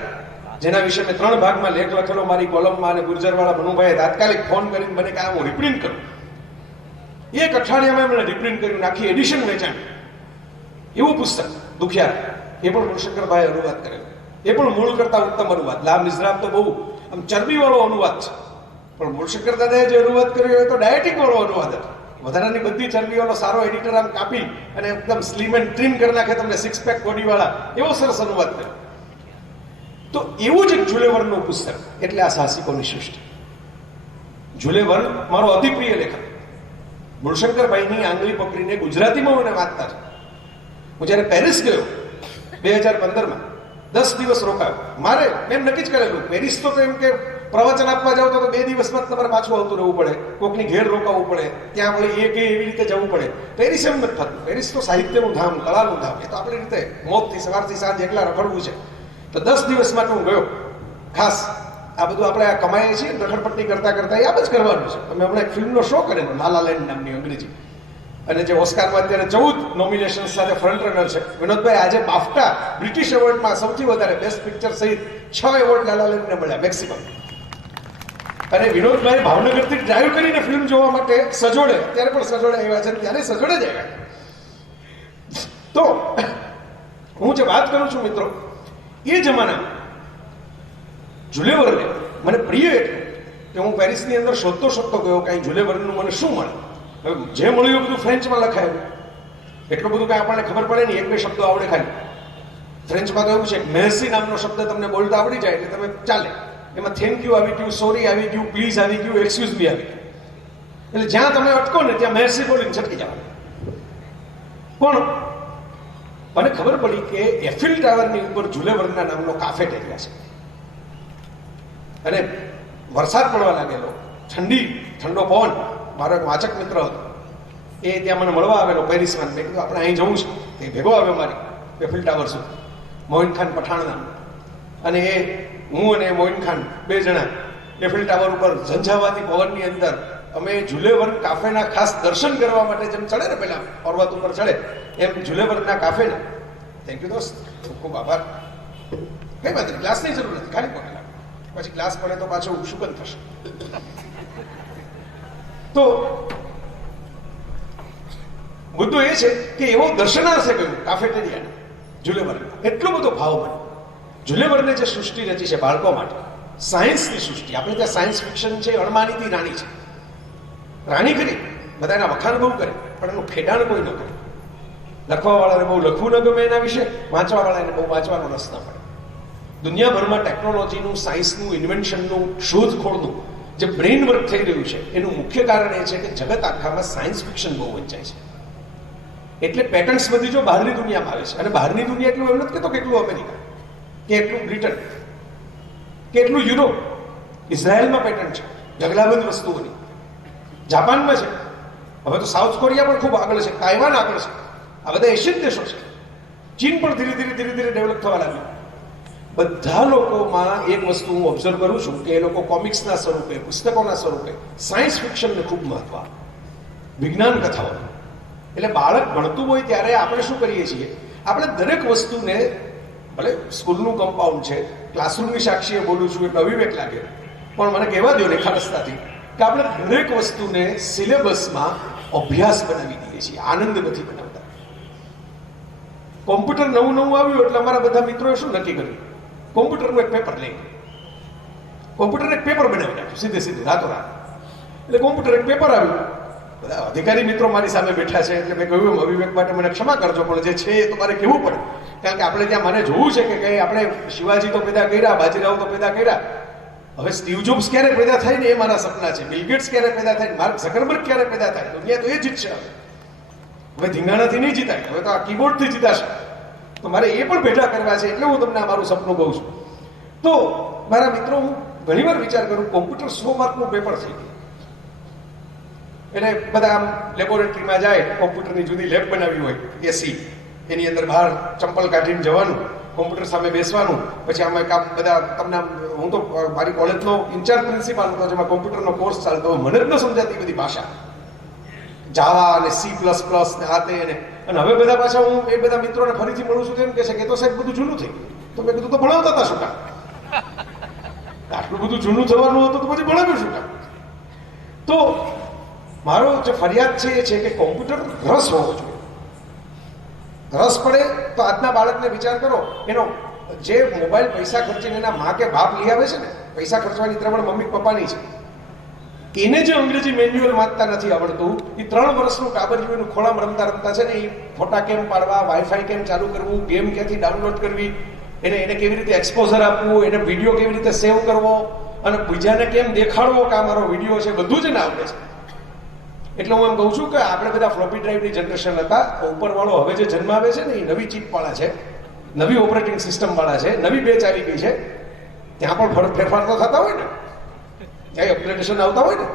જેના વિશે મેં 3 ભાગમાં લેખ લખેલો મારી કોલમમાં, અને ગુર્જરવાળા મનુભાઈએ તાત્કાલિક ફોન કરીને મને કે હું રિપ્રિન્ટ કરું. એક અઠવાડિયામાં એમણે રિપ્રિન્ટ કર્યું, આખી એડિશન વેચાણ. એવું પુસ્તક દુખિયારા, એ પણ મૂળશંકરભાઈ અનુવાદ કરેલો. એ પણ મૂળ કરતા ઉત્તમ અનુવાદ. લા મિઝરાબ તો બહુ આમ ચરબીવાળો અનુવાદ છે, પણ મૂળશંકર દાદાએ જે અનુવાદ કર્યો એ તો ડાયટિક વાળો અનુવાદ હતો. વધારાની બધી ચરબીવાળો સારો એડિટર આમ કાપી અને એકદમ સ્લિમ એન્ડ ટ્રીમ કરી નાખે, તમને 6 પેક બોડીવાળા, એવો સરસ અનુવાદ કર્યો. તો એવું જ એક જુલે વર્નનું પુસ્તક, એટલે આ સાહસિકોની સૃષ્ટિ. જુલે વર્ન મારો અતિ પ્રિય લેખક. મૂળશંકરભાઈની આંગળી પકડીને ગુજરાતીમાં મને વાંચતા છે. હું જ્યારે પેરિસ ગયો 2015માં, 10 દિવસ રોકાયો. મારે મેં નક્કી જ કરેલું, પેરિસ તો એમ કે પ્રવચન આપવા જાવ તો 2 દિવસમાં જ તમારે પાછું આવતું રહેવું પડે, કોકની ઘેર રોકાવું પડે, ત્યાં વળી એ કે એવી રીતે જવું પડે. પેરિસ એમ નથી થતું. પેરિસ તો સાહિત્યનું ધામ, કલાનું ધામ. એ તો આપણી રીતે મોતથી સવારથી સાંજ એકલા રખડવું છે. તો 10 દિવસ માટે હું ગયો. ખાસ આ બધું આપણે આ કમાઈએ છીએ રખડપટ્ટી કરતા કરતા એ આ જ કરવાનું છે. તમે હમણાં એક ફિલ્મનો શો કરેલો લા લા લેન્ડ નામની અંગ્રેજી, અને જે ઓસ્કારમાં અત્યારે 14 નોમિનેશન સાથે ફ્રન્ટ રનર છે. વિનોદભાઈ, આજે બાફટા બ્રિટિશ એવોર્ડમાં સૌથી વધારે બેસ્ટ પિક્ચર સહિત 6 એવોર્ડ લા લા લેન્ડને મળ્યા મેક્સિમમ. અને વિનોદભાઈ ભાવનગરથી ડ્રાઈવ કરીને ફિલ્મ જોવા માટે સજોડે, અત્યારે પણ સજોડે આવ્યા છે, ત્યારે સજોડે જ આવ્યા. તો હું જે વાત કરું છું મિત્રો, એ જમાનામાં જુલે વર્ને મને પ્રિય એટલે કે હું પેરિસની અંદર શોધતો ગયો કાંઈ જુલે વર્નનું મને શું મળે. હવે જે મળ્યું બધું ફ્રેન્ચમાં લખાયું, એટલું બધું કાંઈ આપણને ખબર પડે નહીં, 1-2 શબ્દો આવડે ખાલી. ફ્રેન્ચમાં તો એવું છે કે મેસી નામનો શબ્દ તમને બોલતા આવડી જાય એટલે તમે ચાલે. એમાં થેન્ક યુ આવી ગયું, સોરી આવી ગયું, પ્લીઝ આવી ગયું, એક્સક્યુઝ મી આવી ગયું. એટલે જ્યાં તમે અટકો ને ત્યાં મેસી બોલીને છટકી જવાનું. પણ મને ખબર પડી કે એફિલ ટાવરની ઉપર જુલે વર્નના નામનો કાફેટેરિયા છે. અને વરસાદ પડવા લાગેલો, ઠંડો પવન. મારો એક વાચક મિત્ર હતો, એ ત્યાં મને મળવા આવેલો પેરિસમાં. મેં કીધું આપણે અહીં જવું છે. તે ભેગો આવ્યો મારી એફિલ ટાવર સુધી, મોઇન ખાન પઠાણ નામ. અને એ હું અને મોઇન ખાન 2 જણા એફિલ ટાવર ઉપર ઝંઝાવાતી પવનની અંદર અમે જુલેવર્ન કાફેના ખાસ દર્શન કરવા માટે જેમ ચડે ને, પેલા પર્વત ઉપર ચડે એમ જુલેવર્નના કાફેના. થેન્ક યુ દોસ્ત, ખૂબ ખૂબ આભાર. કઈ વાત નહીં, ક્લાસની જરૂર નથી, ખાલી પગલા. પછી ક્લાસ પડે તો પાછું શુકન થશે. તો મુદ્દો એ છે કે એવો દર્શનાર્થે ગયું કાફેટેરિયાને જુલેવર્ન. એટલો બધો ભાવ બન્યો. જુલેવર્ને જે સૃષ્ટિ રચી છે બાળકો માટે, સાયન્સની સૃષ્ટિ. આપણે ત્યાં સાયન્સ ફિક્શન છે, અણમાનીતી રાણી છે. રાણી કરી, બધા એના વખાણ બહુ કરે, પણ એનું ખેડાણ કોઈ ન કરે. લખવાવાળાને બહુ લખવું ન ગમે એના વિશે, વાંચવાવાળાને બહુ વાંચવાનો રસ ન પડે. દુનિયાભરમાં ટેકનોલોજીનું, સાયન્સનું, ઇન્વેન્શનનું, શોધખોળનું જે બ્રેઇન વર્ક થઈ રહ્યું છે, એનું મુખ્ય કારણ એ છે કે જગત આખામાં સાયન્સ ફિક્શન બહુ વંચાય છે. એટલે પેટન્ટ્સ બધી જો બહારની દુનિયામાં આવે છે. અને બહારની દુનિયા એટલું એમ નથી કહેતો કે એટલું અમેરિકા, કે એટલું બ્રિટન, કે એટલું યુરોપ. ઇઝરાયલમાં પેટન્ટ છે ઢગલાબંધ વસ્તુઓની. જાપાનમાં છે. હવે તો સાઉથ કોરિયા પણ ખૂબ આગળ છે, તાઇવાન આગળ છે. આ બધા એશિયન દેશો છે. ચીન પણ ધીરે ધીરે ડેવલપ થવા લાગ્યું. બધા લોકોમાં એક વસ્તુ હું ઓબ્ઝર્વ કરું છું કે એ લોકો કોમિક્સના સ્વરૂપે, પુસ્તકોના સ્વરૂપે સાયન્સ ફિક્શનને ખૂબ મહત્વ આપે, વિજ્ઞાન કથાઓ. એટલે બાળક ભણતું હોય ત્યારે આપણે શું કરીએ છીએ, આપણે દરેક વસ્તુને, ભલે સ્કૂલનું કમ્પાઉન્ડ છે, ક્લાસરૂમની સાક્ષીએ બોલું છું એટલે અવિવેક લાગે, પણ મને કહેવા દો ને ખારસતાથી કે આપણે દરેક વસ્તુને સિલેબસમાં અભ્યાસ બનાવી દઈએ છીએ, આનંદ નથી બનાવતા. કોમ્પ્યુટર નવું આવ્યું એટલે અમારા બધા મિત્રોએ શું નક્કી કર્યું, કોમ્પ્યુટરનું એક પેપર લઈ, કોમ્પ્યુટર એક પેપર બનાવી નાખ્યું સીધે રાતોરાત. એટલે કોમ્પ્યુટર એક પેપર આવ્યું. બધા અધિકારી મિત્રો મારી સામે બેઠા છે એટલે મેં કહ્યું અવિવેક માટે મને ક્ષમા કરજો, પણ જે છે એ તો મારે કહેવું પડે. કારણ કે આપણે ત્યાં મને જોવું છે કે કઈ આપણે શિવાજી તો પેદા કર્યા, બાજીરાવ તો પેદા કર્યા, હવે સ્ટીવ જોબ્સ ક્યારે પેદા થાય ને એ મારા સપના છે. બિલ ગેટ્સ ક્યારે પેદા થાય, માર્ક ઝકરબર્ગ ક્યારે પેદા થાય. દુનિયા તો એ જીતશે. હવે ધીંગાણાથી નહીં જીતાય, હવે તો આ કીબોર્ડથી જીતાશે. તો મારે એ પણ ભેગા કરવા છે. એટલે હું તમને મારું સપનું કહું છું. તો મારા મિત્રો, હું ઘણીવાર વિચાર કરું, કોમ્પ્યુટર 100 માર્કનું પેપર થઈ ગયું. એટલે બધા આમ લેબોરેટરીમાં જાય, કોમ્પ્યુટરની જુદી લેબ બનાવી હોય, એસી, એની અંદર બહાર ચંપલ કાઢીને જવાનું, કોમ્પ્યુટર સામે બેસવાનું. પછી આમાં એક આમ બધા તમને, હું તો મારી કોલેજનો ઇન્ચાર્જ પ્રિન્સિપાલ હતો, જેમાં કોમ્પ્યુટરનો કોર્સ ચાલતો, મને જ ન સમજાતી બધી ભાષા, જાવા અને C++ ને આ તે. અને હવે બધા પાછા હું એ બધા મિત્રોને ફરીથી મળું છું, એમ કહે છે કે તો સાહેબ બધું જૂનું થઈ ગયું. તો મેં કીધું તો ભણાવતા હતા શું કામ? આટલું બધું જૂનું થવાનું હતું તો પછી ભણાવ્યું શું કામ? તો મારો જે ફરિયાદ છે એ છે કે કોમ્પ્યુટર રસ હોવો જોઈએ. રસ પડે તો આજના બાળકને વિચાર કરો, એનો જે મોબાઈલ પૈસા ખર્ચીને એના મા કે બાપ લઈ આવે છે ને, પૈસા ખર્ચવાની ત્રણ મમ્મી પપ્પાની છે, એને જે અંગ્રેજી મેન્યુઅલ વાંચતા નથી આવડતું, એ 3 વર્ષનું કાબરિયું એનું ખોળામાં રમતા છે ને, એ ફોટા કેમ પાડવા, વાઈફાઈ કેમ ચાલુ કરવું, ગેમ ક્યાંથી ડાઉનલોડ કરવી, એને કેવી રીતે એક્સપોઝર આપવું, એને વિડીયો કેવી રીતે સેવ કરવો, અને બીજાને કેમ દેખાડવો કે આ મારો વિડીયો છે, બધું જ એને આવડે છે. એટલે હું એમ કહું છું કે આપણે બધા ફ્લોપી ડ્રાઈવની જનરેશન હતા. ઉપરવાળો હવે જે જન્મ આવે છે ને, એ નવી ચીપ વાળા છે. નવી ઓપરેટિંગ સિસ્ટમ વાળા છે, નવી બેચ આવી ગઈ છે, ત્યાં પણ ફેરફાર તો થતા હોય ને, ત્યાં અપગ્રેડેશન આવતા હોય ને,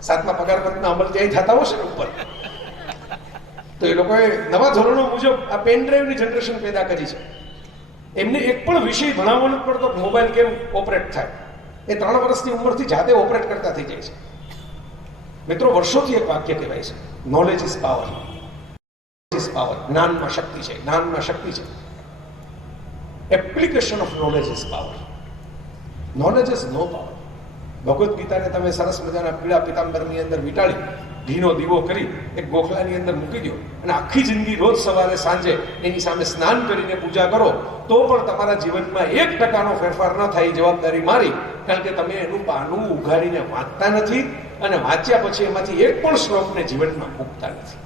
7મા પગાર પંચના અમલ ત્યાં થતા હશે ને ઉપર. તો એ લોકોએ નવા ધોરણો મુજબ આ પેન ડ્રાઈવની જનરેશન પેદા કરી છે. એમને એક પણ વિષય ભણાવવો નથી પડતો મોબાઈલ કેમ ઓપરેટ થાય. એ 3 વર્ષની ઉંમરથી જાતે ઓપરેટ કરતા થઈ જાય છે. મિત્રો, વર્ષોથી એક વાક્ય કહેવાય છે, knowledge is power. Is power. જ્ઞાનમાં શક્તિ છે, જ્ઞાનમાં શક્તિ છે. Application of knowledge is power. Knowledge is no power. Bhagavad ગીતાને તમે સરસ મજાના પીળા પિતાંબરની અંદર વીંટાળી, ઘીનો દીવો કરી એક ગોખલાની અંદર મૂકી દો અને આખી જિંદગી રોજ સવારે સાંજે એની સામે સ્નાન કરીને પૂજા કરો તો પણ તમારા જીવનમાં 1% ફેરફાર ન થાય. જવાબદારી મારી, કારણ કે તમે એનું પાનું ઉઘાડીને વાંચતા નથી અને વાંચ્યા પછી એમાંથી એક પણ શ્લોકને જીવનમાં મૂકતા નથી.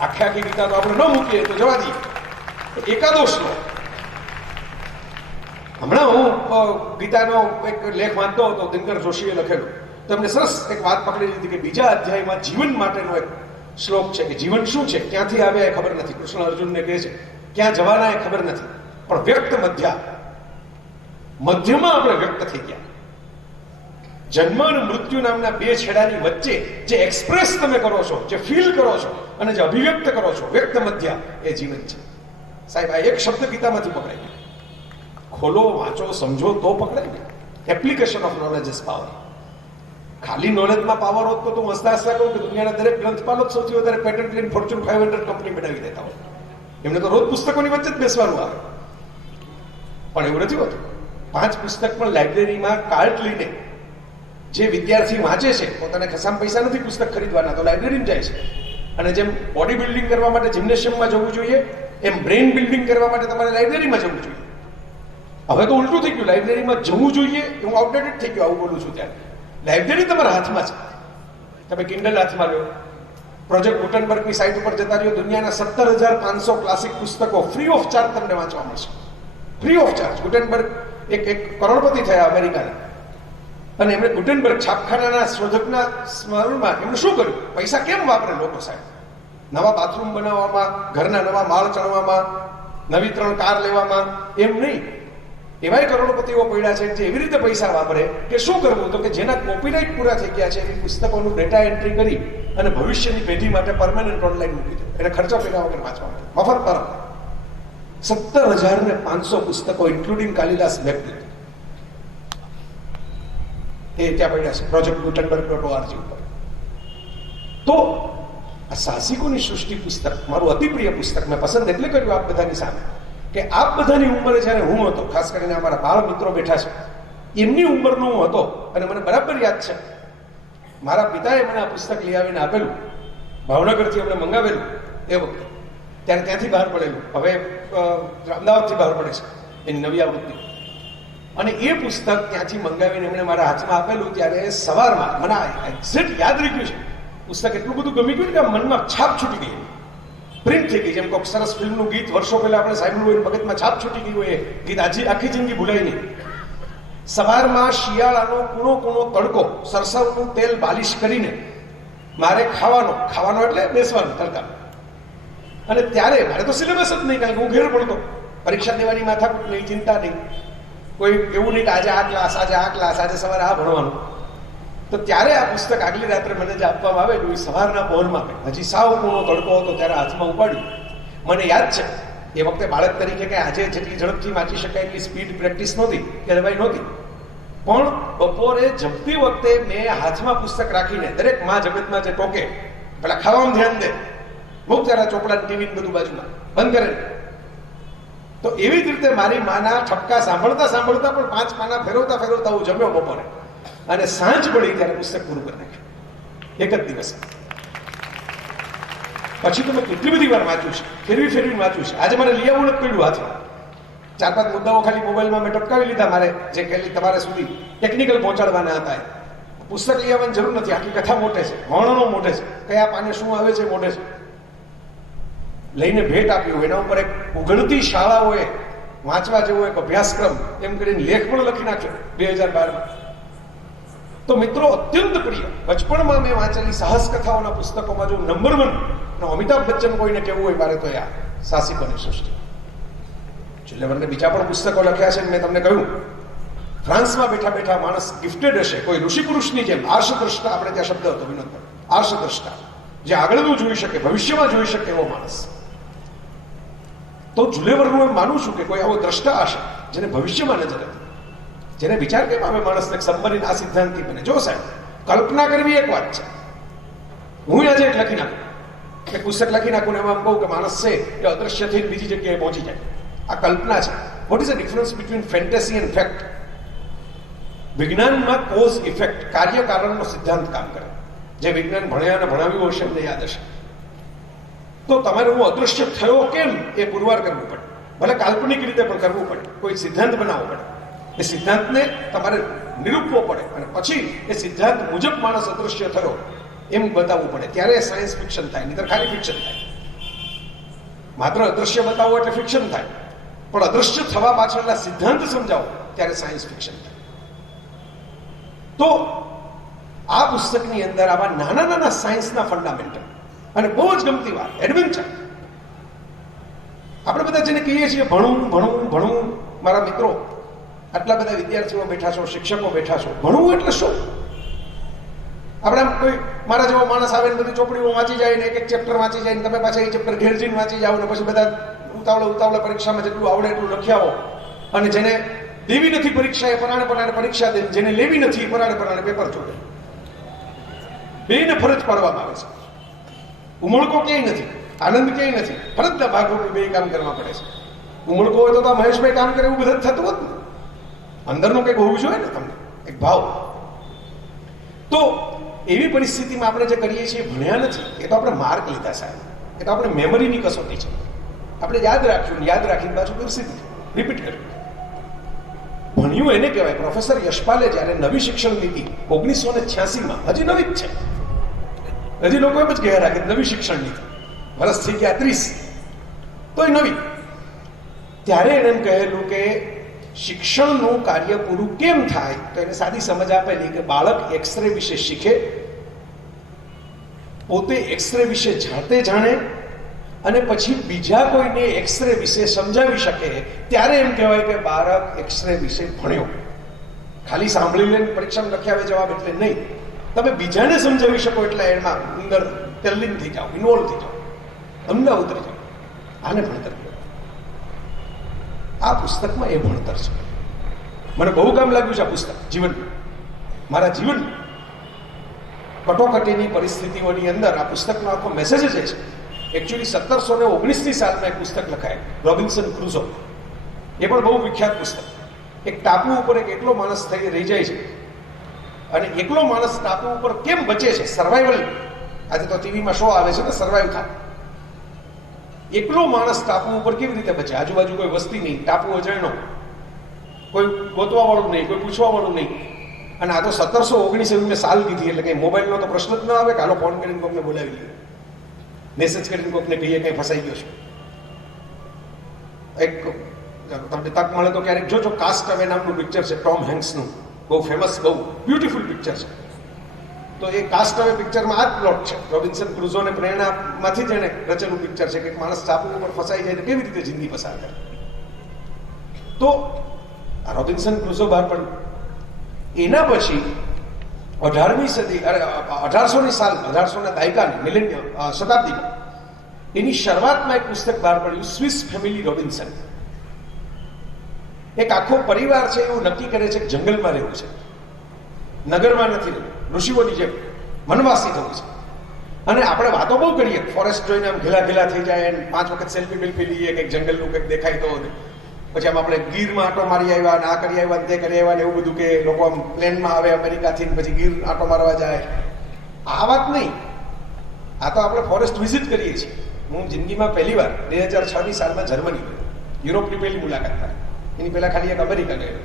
આખી ગીતા તો આપણે ન મૂકીએ તો જવા દઈએ, એકાદો શ્લોક. હમણાં હું ગીતાનો એક લેખ વાંચતો હતો, દિનકર જોશીએ લખેલો, તો એમને સરસ એક વાત પકડી લીધી કે બીજા અધ્યાયમાં જીવન માટેનો એક શ્લોક છે કે જીવન શું છે, ક્યાંથી આવ્યા એ ખબર નથી. કૃષ્ણ અર્જુનને કહે છે ક્યાં જવાના એ ખબર નથી, પણ વ્યક્ત મધ્યમાં આપણે વ્યક્ત થઈ ગયા. જન્મ અને મૃત્યુ નામના 2 છેડાની વચ્ચે જે એક્સપ્રેસ તમે કરો છો, જે ફીલ કરો છો અને જે અભિવ્યક્ત કરો છો, વ્યક્ત મધ્ય, એ જીવન છે. સાહેબ, આ એક શબ્દ ગીતામાંથી પકડાય ગયો. ખોલો, વાંચો, સમજો તો પકડાય ગયો. Application of knowledge is power. ખાલી નોલેજમાં પાવર હોત તો હું હસતા હસતા કહું કે દુનિયાના દરેક ગ્રંથપાલો સૌથી વધારે પેટન્ટ લઈને ફોર્ચ્યુન 500 કંપની બનાવી દેતા હોય. એમને તો રોજ પુસ્તકોની વચ્ચે જ બેસવાનું આવે. પણ એવું નથી હોતું. 5 પુસ્તક પણ લાઇબ્રેરીમાં કાર્ડ લઈને જે વિદ્યાર્થી વાંચે છે, પોતાને ખસામ પૈસા નથી પુસ્તક ખરીદવાના, તો લાઇબ્રેરીમાં જાય છે. અને જેમ બોડી બિલ્ડિંગ કરવા માટે જિમ્નેશિયમમાં જવું જોઈએ, એમ બ્રેઇન બિલ્ડિંગ કરવા માટે તમારે લાઇબ્રેરીમાં જવું જોઈએ. હવે તો ઉલટું થઈ ગયું, લાઇબ્રેરીમાં જવું જોઈએ. હું આઉટડેટેડ થઈ ગયો આવું બોલું છું ત્યારે. લાઇબ્રેરી તમારા હાથમાં છે. તમે કિન્ડલ હાથમાં લો, પ્રોજેક્ટ ગુટનબર્ગની સાઇટ ઉપર જતા રહ્યો, દુનિયાના 17,500 ક્લાસિક પુસ્તકો ફ્રી ઓફ ચાર્જ તમને વાંચવા મળશે. Free of charge. ગુટનબર્ગ એક કરોડપતિ થયા અમેરિકાના, અને એમણે ગુટેનબર્ગ છાપખાનાના શોધકના સ્મરણમાં એમણે શું કર્યું? પૈસા કેમ વાપરે લોકો સાહેબ? નવા બાથરૂમ બનાવવામાં, ઘરના નવા માળ ચણવામાં, નવી 3 કાર લેવામાં એમ નહીં. એવાય કરોડપતિઓ પડ્યા છે જે એવી રીતે પૈસા વાપરે કે શું કરવું, તો કે જેના કોપીરાઇટ પૂરા થઈ ગયા છે એવી પુસ્તકોનું ડેટા એન્ટ્રી કરી અને ભવિષ્યની પેઢી માટે પરમેનન્ટ ઓનલાઈન મૂકી દો. એને ખર્ચો કર્યા વગર વાંચવા માટે મફત પર 17,500 પુસ્તકો ઇન્ક્લુડિંગ કાલિદાસ મેઘદૂત એ ત્યાં પડ્યા છે પ્રોજેક્ટ ગુટેનબર્ગ.org ઉપર. તો આ સાહસિકોની સૃષ્ટિ પુસ્તક મારું અતિ પ્રિય પુસ્તક. મેં પસંદ એટલે કર્યું આપ બધાની સામે કે આપ બધાની ઉંમરે જ્યારે હું હતો, ખાસ કરીને અમારા બાળ મિત્રો બેઠા છે, એમની ઉંમરનો હું હતો, અને મને બરાબર યાદ છે મારા પિતાએ મને આ પુસ્તક લઈ આવીને આપેલું, ભાવનગરથી અમને મંગાવેલું એ વખતે. ત્યારે ત્યાંથી બહાર પડેલું, હવે અમદાવાદથી બહાર પડે છે એની નવી આવૃત્તિ. અને એ પુસ્તક ત્યાંથી મંગાવીને એમણે મારા હાથમાં આપેલું ત્યારે સવારમાં મને એક્ઝેક્ટ યાદ રહી ગયું છે. પુસ્તક એટલું બધું ગમી ગયું કે મનમાં છાપ છૂટી ગઈ, પ્રિન્ટ થઈ ગઈ. જેમ કોઈક સરસ ફિલ્મનું ગીત વર્ષો પહેલા આપણે સાંભળ્યું હોય, મગજમાં છાપ છૂટી ગઈ હોય, એ ગીત આખી જિંદગી ભૂલાય નહીં. સવારમાં શિયાળાનો કૂણો કૂણો તડકો, સરસવનું તેલ બાલિશ કરીને મારે ખાવાનો એટલે બેસવાનું તડકા. અને ત્યારે મારે તો સિલેબસ જ નહીં, કારણ કે હું ઘેર પડતો, પરીક્ષા દેવાની માથાકૂટ નહીં, ચિંતા નહીં, કોઈ એવું નહીં કે આજે આ ક્લાસ, આજે સવારે આ ભણવાનું. તો ત્યારે આ પુસ્તક આગલી રાત્રે મને જે આપવામાં આવેલું, એ સવારના પહોરમાં હજી સાવ કૂણો તડકો હતો ત્યારે હાથમાં ઉપાડ્યું. મને યાદ છે એ વખતે બાળક તરીકે કે આજે જેટલી ઝડપથી વાંચી શકાય એટલી સ્પીડ પ્રેક્ટિસ નહોતી, કે દવાઈ નહોતી, પણ બપોરે જમતી વખતે મેં હાથમાં પુસ્તક રાખીને, દરેક માં જગતમાં જે ટોકે પેલા ખાવામાં ધ્યાન દે, મૂક જરા ચોપડા ટીવી બધું બાજુમાં બંધ કરે. તો એવી જ રીતે મારી માના ઠપકા સાંભળતા સાંભળતા પણ 5 પાના ફેરવતા હું જમ્યો બપોરે, અને સાંજ પડી ત્યારે પુસ્તક પૂરું કરી નાખ્યું એક જ દિવસ. પછી તો મેં કેટલી બધી વાર વાંચ્યું છે, ફેરવીને વાંચ્યું છે. આજે મારે લઈ આવવું નથી પડ્યું હાથમાં. 4-5 મુદ્દાઓ ખાલી મોબાઈલમાં મેં ટપકાવી લીધા, મારે જે ખાલી તમારા સુધી ટેકનિકલ પહોંચાડવાના હતા. પુસ્તક લઈ આવવાની જરૂર નથી, આખી કથા મોટે છે, વર્ણનો મોટે છે, કયા પાને શું આવે છે મોટે છે. લઈને ભેટ આપ્યું. એના ઉપર એક ઉઘડતી શાળાઓએ વાંચવા જેવો એક અભ્યાસક્રમ એમ કરીને લેખ પણ લખી નાખ્યો 2012માં. તો મિત્રો, અત્યંત પ્રિય બચપણમાં મેં વાંચેલી સાહસ કથાઓના પુસ્તકોમાં જો નંબર 1 અમિતાભ બચ્ચન કોઈને કહેવું હોય મારે, તો યાર સાહસિકોની સૃષ્ટિ. જુલે વર્ને બીજા પણ પુસ્તકો લખ્યા છે. મેં તમને કહ્યું ફ્રાન્સમાં બેઠા બેઠા માણસ ગિફ્ટેડ હશે કોઈ ઋષિ પુરુષની જેમ. આર્ષદ્રષ્ટા, આપણે ત્યાં શબ્દ હતો વિનોદભાઈ, આર્ષદ્રષ્ટા, જે આગળનું જોઈ શકે, ભવિષ્યમાં જોઈ શકે એવો માણસ. તો જુલે વર્નું એમ માનું છું કે કોઈ આવો દ્રષ્ટા હશે જેને ભવિષ્યમાં નજર હતી, જેને વિચાર કેમ આવે માણસને સબમરીન આ સિદ્ધાંતથી બને. જો સાહેબ, કલ્પના કરવી એક વાત છે. હું આજે એક લખી નાખું, એક પુસ્તક લખી નાખું ને એમાં કહું કે માણસ છે એ અદ્રશ્ય થઈને બીજી જગ્યાએ પહોંચી જાય, આ કલ્પના છે. What is the difference between fantasy and fact? વિજ્ઞાનમાં કોઝ ઇફેક્ટ, કાર્ય કારણનો સિદ્ધાંત કામ કરે. જે વિજ્ઞાન ભણ્યા અને ભણાવ્યું હશે એમને યાદ હશે. તો તમારે હું અદૃશ્ય થયો કેમ એ પુરવાર કરવું પડે, ભલે કાલ્પનિક રીતે પણ કરવું પડે, કોઈ સિદ્ધાંત બનાવવો પડે. એ સિદ્ધાંતને તમારે નિરૂપવો પડે અને પછી એ સિદ્ધાંત મુજબ માણસ અદૃશ્ય થયો એમ બતાવવું પડે. ત્યારે સાયન્સ ફિક્શન થાય, નહીતર ખાલી ફિક્શન થાય. માત્ર અદૃશ્ય બતાવો એટલે ફિક્શન થાય, પણ અદૃશ્ય થવા પાછળના સિદ્ધાંત સમજાવો ત્યારે સાયન્સ ફિક્શન થાય. તો આ પુસ્તકની અંદર આવા નાના નાના સાયન્સના ફંડામેન્ટલ અને બહુ જ ગમતી વાત એડવેન્ચર. આપણે બધા જેને કહીએ છીએ ભણવું ભણવું ભણવું, મારા મિત્રો આટલા બધા વિદ્યાર્થીઓ બેઠા છો, શિક્ષકો બેઠા છો, ભણવું એટલે શું? આપણે આમ કોઈ મારા જેવો માણસ આવે ને બધી ચોપડીઓ વાંચી જાય ને એક એક ચેપ્ટર વાંચી જાય ને તમે પાછા એ ચેપ્ટર ઘેર જઈને વાંચી જાઓ ને પછી બધા ઉતાવળે પરીક્ષામાં જેટલું આવડે એટલું લખી આવો. અને જેને દેવી નથી પરીક્ષા એ પરાણે પરીક્ષા દે, જેને લેવી નથી એ પરાણે પેપર છોડે. બેને ફરજ પાડવામાં આવે છે. ઉમળકો ક્યાંય નથી, આનંદ ક્યાંય નથી, ફરજના ભાગરૂપે બે કામ કરવા પડે છે. ઉમળકો હોય તો મહેશભાઈ કામ કરે એવું બધું થતું હોત ને. અંદરનું કંઈક હોવું જોઈએ ને તમને, એક ભાવ. તો એવી પરિસ્થિતિમાં આપણે જે કરીએ છીએ ભણ્યા નથી, એ તો આપણે માર્ક લીધા સાહેબ, એ તો આપણે મેમરીની કસોટી છે. આપણે યાદ રાખ્યું, યાદ રાખીને પાછું પરિસ્થિતિ રિપીટ કર્યું. ભણ્યું એને કહેવાય. પ્રોફેસર યશપાલે જ્યારે નવી શિક્ષણ નીતિ 1986માં, હજી નવી જ છે, હજી લોકો એમ જ કહ્યા રાખે નવી શિક્ષણ નીતિ, વર્ષ થઈ ગયા 30 તોય નવી. ત્યારે એને એમ કહેલું કે શિક્ષણનું કાર્ય પૂરું કેમ થાય, તો એને સાદી સમજ આપેલી કે બાળક એક્સરે વિશે શીખે, પોતે એક્સરે વિશે જાતે જાણે અને પછી બીજા કોઈને એક્સરે વિશે સમજાવી શકે, ત્યારે એમ કહેવાય કે બાળક એક્સરે વિશે ભણ્યો. ખાલી સાંભળી લઈને પરીક્ષામાં લખ્યા આવે જવાબ એટલે નહીં, તમે બીજાને સમજાવી શકો એટલે એમાં અંદર તલ્લીન થઈ જાઓ, ઇન્વોલ્વ થઈ જાઓ, અંદર ઉતરી જાઓ. આને ભણતર કહેવાય. આ પુસ્તકમાં એ ભણતર છે. મને બહુ કામ લાગ્યું છે આ પુસ્તક જીવનમાં, મારા જીવન કટોકટીની પરિસ્થિતિઓની અંદર આ પુસ્તકનો આખો મેસેજ જ છે. એકચ્યુઅલી 1719ની સાલમાં એક પુસ્તક લખાય, રોબિન્સન ક્રુઝો. એ પણ બહુ વિખ્યાત પુસ્તક. એક ટાપુ ઉપર એક એકલો માણસ થઈ રહી જાય છે અને એકલો માણસ ટાપુ ઉપર કેમ બચે છે, સર્વાઈવલ. આજે તો ટીવીમાં શો આવે છે ને, સર્વાઈવ થાય. એકલો માણસ ટાપુ ઉપર કેવી રીતે બચે? આજુબાજુ કોઈ વસ્તી નહીં, ટાપુ અજાણ્યો, કોઈ ગોતવા વાળું નહીં, કોઈ પૂછવા વાળું નહીં. અને આ તો 1719 મેં સાલ કીધી, એટલે કંઈ મોબાઈલનો તો પ્રશ્ન જ ન આવે કે હાલો ફોન કરીને કોઈને બોલાવી લઈએ, મેસેજ કરીને કોઈને કહીએ કંઈ ફસાઈ ગયો છે. એક તમને તક મળે તો ક્યારેક જોજો, કાસ્ટ અવે નામનું પિક્ચર છે ટોમ હેન્ક્સનું, બહુ ફેમસ, બહુ બ્યુટીફુલ પિક્ચર છે. તો એ કાસ્ટ અવે પિક્ચરમાં આ જ પ્લોટ છે. રોબિન્સન ક્રુઝોને પ્રેરણામાંથી જ એને રચેલું પિક્ચર છે કે માણસ ટાપુ ઉપર ફસાઈ જાય તો કેવી રીતે જિંદગી પસાર કરે. તો આ રોબિન્સન ક્રુઝો બહાર પડ્યું. એના પછી 18મી સદી, 1800ની સાલ, 1800ના દાયકાની મિલેનિયમ શતાબ્દીમાં એની શરૂઆતમાં એક પુસ્તક બહાર પડ્યું, સ્વિસ ફેમિલી રોબિન્સન. એક આખો પરિવાર છે એવું નક્કી કરે છે કે જંગલમાં રહેવું છે, નગરમાં નથી રહેવું, ઋષિઓની જેમ વનવાસી થવું છે. અને આપણે વાતો બહુ કરીએ, ફોરેસ્ટ જોઈને આમ ઘેલા થઈ જાય, 5 વખત સેલ્ફી બેલ્ફી લઈએ, કંઈક જંગલનું કંઈક દેખાય તો, પછી આમ આપણે ગીરમાં આંટો મારી આવ્યા ને આ કરી આવ્યા તે કરી આવ્યા ને એવું બધું, કે લોકો આમ પ્લેનમાં આવે અમેરિકાથી પછી ગીર આંટો મારવા જાય. આ વાત નહીં. આ તો આપણે ફોરેસ્ટ વિઝિટ કરીએ છીએ. હું જિંદગીમાં પહેલી વાર 2006ની સાલમાં જર્મની ગયો, યુરોપની પહેલી મુલાકાત થાય. એની પહેલા ખાલી એક અમેરિકા ગયો,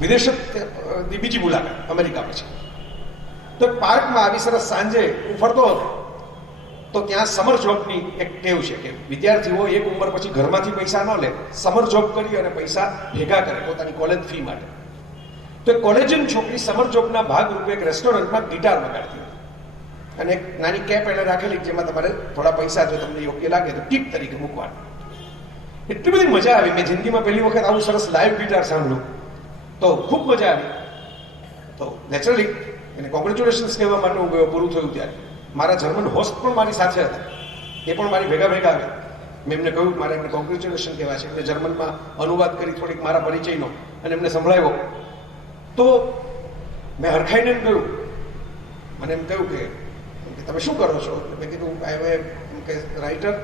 વિદેશની બીજી મુલાકાત અમેરિકા પછી. તો પાર્કમાં આવી સરસ સાંજે હું ફરતો હતો, તો ત્યાં સમર જોબની એક ટેવ છે કે વિદ્યાર્થીઓ એક ઉંમર પછી ઘરમાંથી પૈસા ન લે, સમર જોબ કરી અને પૈસા ભેગા કરે પોતાની કોલેજ ફી માટે. તો એક કોલેજિયન છોકરી સમર જોબના ભાગરૂપે એક રેસ્ટોરન્ટમાં ગિટાર વગાડતી હતી. અને એક નાની કેપ એને રાખેલી જેમાં તમારે થોડા પૈસા જો તમને યોગ્ય લાગે તો ટીપ તરીકે મૂકવાનું. એટલી બધી મજા આવી. મેં જિંદગીમાં પહેલી વખત આવું સરસ લાઈવ ગિટાર સાંભળ્યું તો ખૂબ મજા આવી. તો નેચરલી એને કોંગ્રેચ્યુલેશન્સ કહેવા માટે હું ગયો. પૂરું થયું ત્યારે મારા જર્મન હોસ્ટ પણ મારી સાથે હતા. એ પણ મારી ભેગા આવ્યા. મેં એમને કહ્યું મારે એમને કોંગ્રેચ્યુલેશન કહેવા છે. એમને જર્મનમાં અનુવાદ કરી થોડીક મારા પરિચયનો અને એમને સંભળાવ્યો. તો મેં હરખાઈને એમ કહ્યું, મને એમ કહ્યું કે તમે શું કરો છો? મેં કીધું આઈ એમ કે writer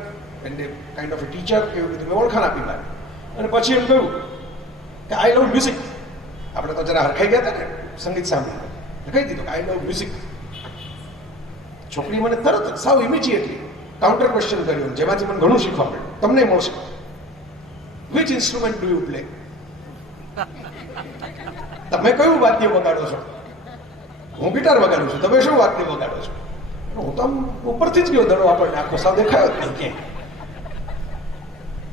and kind of A teacher એવું કીધું. મેં ઓળખાણ આપી મારી. અને પછી એમ કહ્યું કે આઈ લવ મ્યુઝિક. આપણે તો જરા હરખાઈ ગયા હતા ને સંગીત સાંભળીને. કહી દીધું કે આઈ લવ મ્યુઝિક. છોકરી મને તરત જ સાવ ઇમિડિયેટલી કાઉન્ટર ક્વેશ્ચન કર્યું, જેમાંથી મને ઘણું શીખવા મળ્યું. તમને મળશે. Which instrument do you play? તમે કયું વાદ્ય વગાડો છો? હું ગિટાર વગાડું છું. તમે શું વાદ્ય વગાડો છો? હું તો આમ ઉપરથી જ ગયો દડો, આપણને આખો સાવ દેખાયો જ નહીં ક્યાંય.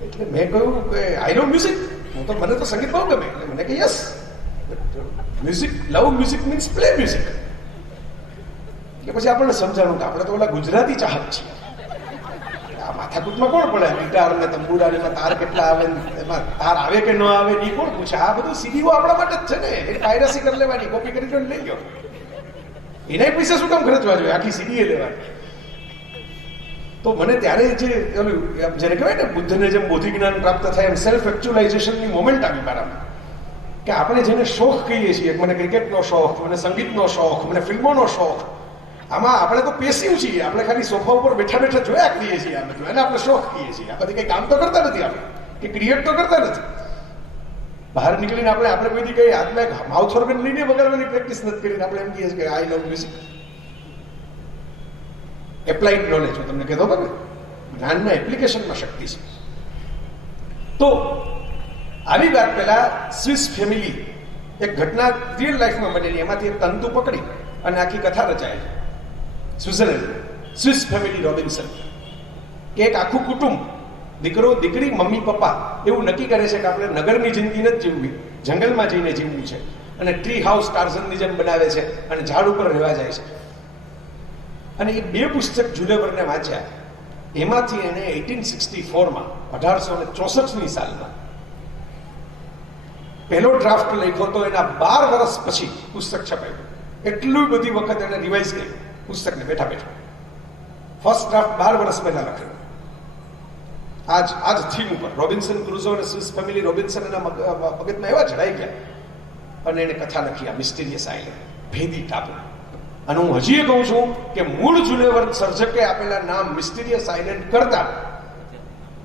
એટલે મેં કહ્યું કે આઈ લવ મ્યુઝિક. હું તો મને તો સંગીત બહુ ગમે. એટલે મને કે યસ, મ્યુઝિક લવ મ્યુઝિક મીન્સ પ્લે મ્યુઝિક. એટલે પછી આપણને સમજાણું કે આપણે તો ઓલા ગુજરાતી ચાહક છીએ. આ માથાકૂટમાં કોણ પડે? ગિટાર ને તંબુરાનીમાં તાર કેટલા આવે, એમાં તાર આવે કે ન આવે એ કોણ પૂછે? આ બધું સીડીઓ આપણા માટે જ છે ને. એ પાયરસી કરી લેવાની, કોપી કરી લઈ ગયો. એના પૈસા શું કામ ખર્ચવા જોઈએ? આખી સીડી લેવાની. તો મને ત્યારે જે જેને કહેવાય ને બુદ્ધને જેમ બોધિ જ્ઞાન પ્રાપ્ત થાય એમ સેલ્ફ એકચ્યુઅલાઇઝેશનની મોમેન્ટ આવી મારામાં. કે આપણે જેને શોખ કહીએ છીએ, મને ક્રિકેટનો શોખ, મને સંગીતનો શોખ, મને ફિલ્મોનો શોખ, આમાં આપણે તો પેસિવ છીએ. આપણે ખાલી સોફા ઉપર બેઠા બેઠા જોયા કરીએ છીએ. આ બધું એને આપણે શોખ કહીએ છીએ. આ બધી કંઈ કામ તો કરતા નથી આપણે, કે ક્રિએટ તો કરતા નથી. બહાર નીકળીને આપણે કોઈ દી કઈ હાથમાં એક માઉથ ઓર્ગન લઈને વગાડવાની પ્રેક્ટિસ નથી કરીને આપણે એમ કહીએ છીએ કે આઈ લવ મ્યુઝિક. એપ્લાઇડ નોલેજ હું તમને કહેતો હતો ને, જ્ઞાનના એપ્લિકેશનમાં શક્તિ છે. તો આવી વાત પહેલા સ્વિસ ફેમિલી એક ઘટના રિયલ લાઈફમાં બનેલી, એમાંથી એક તંતુ પકડી અને આખી કથા રચાય છે. સ્વિટ્ઝરલેન્ડ સ્વિસ ફેમિલી રોબિન્સન, કે એક આખું કુટુંબ, દીકરો દીકરી મમ્મી પપ્પા એવું નક્કી કરે છે કે આપણે નગરની જિંદગી નથી જીવવી, જંગલમાં જઈને જીવવું છે. અને ટ્રી હાઉસ ટાર્ઝનની જેમ બનાવે છે અને ઝાડ ઉપર રહેવા જાય છે. અને એ 2 પુસ્તક જુલેવરને વાંચ્યા. એમાંથી એને 1864માં 1864ની સાલમાં પહેલો ડ્રાફ્ટ લખ્યો તો એના 12 વર્ષ પછી પુસ્તક છપાયું. એટલું બધી વખત એને રિવાઇઝ કર્યું પુસ્તકને બેઠા બેઠા. ફર્સ્ટ ડ્રાફ્ટ 12 વર્ષ પહેલા લખ્યો. આજ થીમ ઉપર રોબિન્સન ક્રુઝો અને સ્વિસ ફેમિલી રોબિન્સન એના મગજમાં એવા ચડાઈ ગયા અને એને કથા લખી આ મિસ્ટીરિયસ આઇલેન્ડ, ભેદી ટાપુ. અને હું હજી કહું છું કે મૂળ જુલેવર સર્જકે આપેલા નામ મિસ્ટીરિયસ આઇલેન્ડ કરતા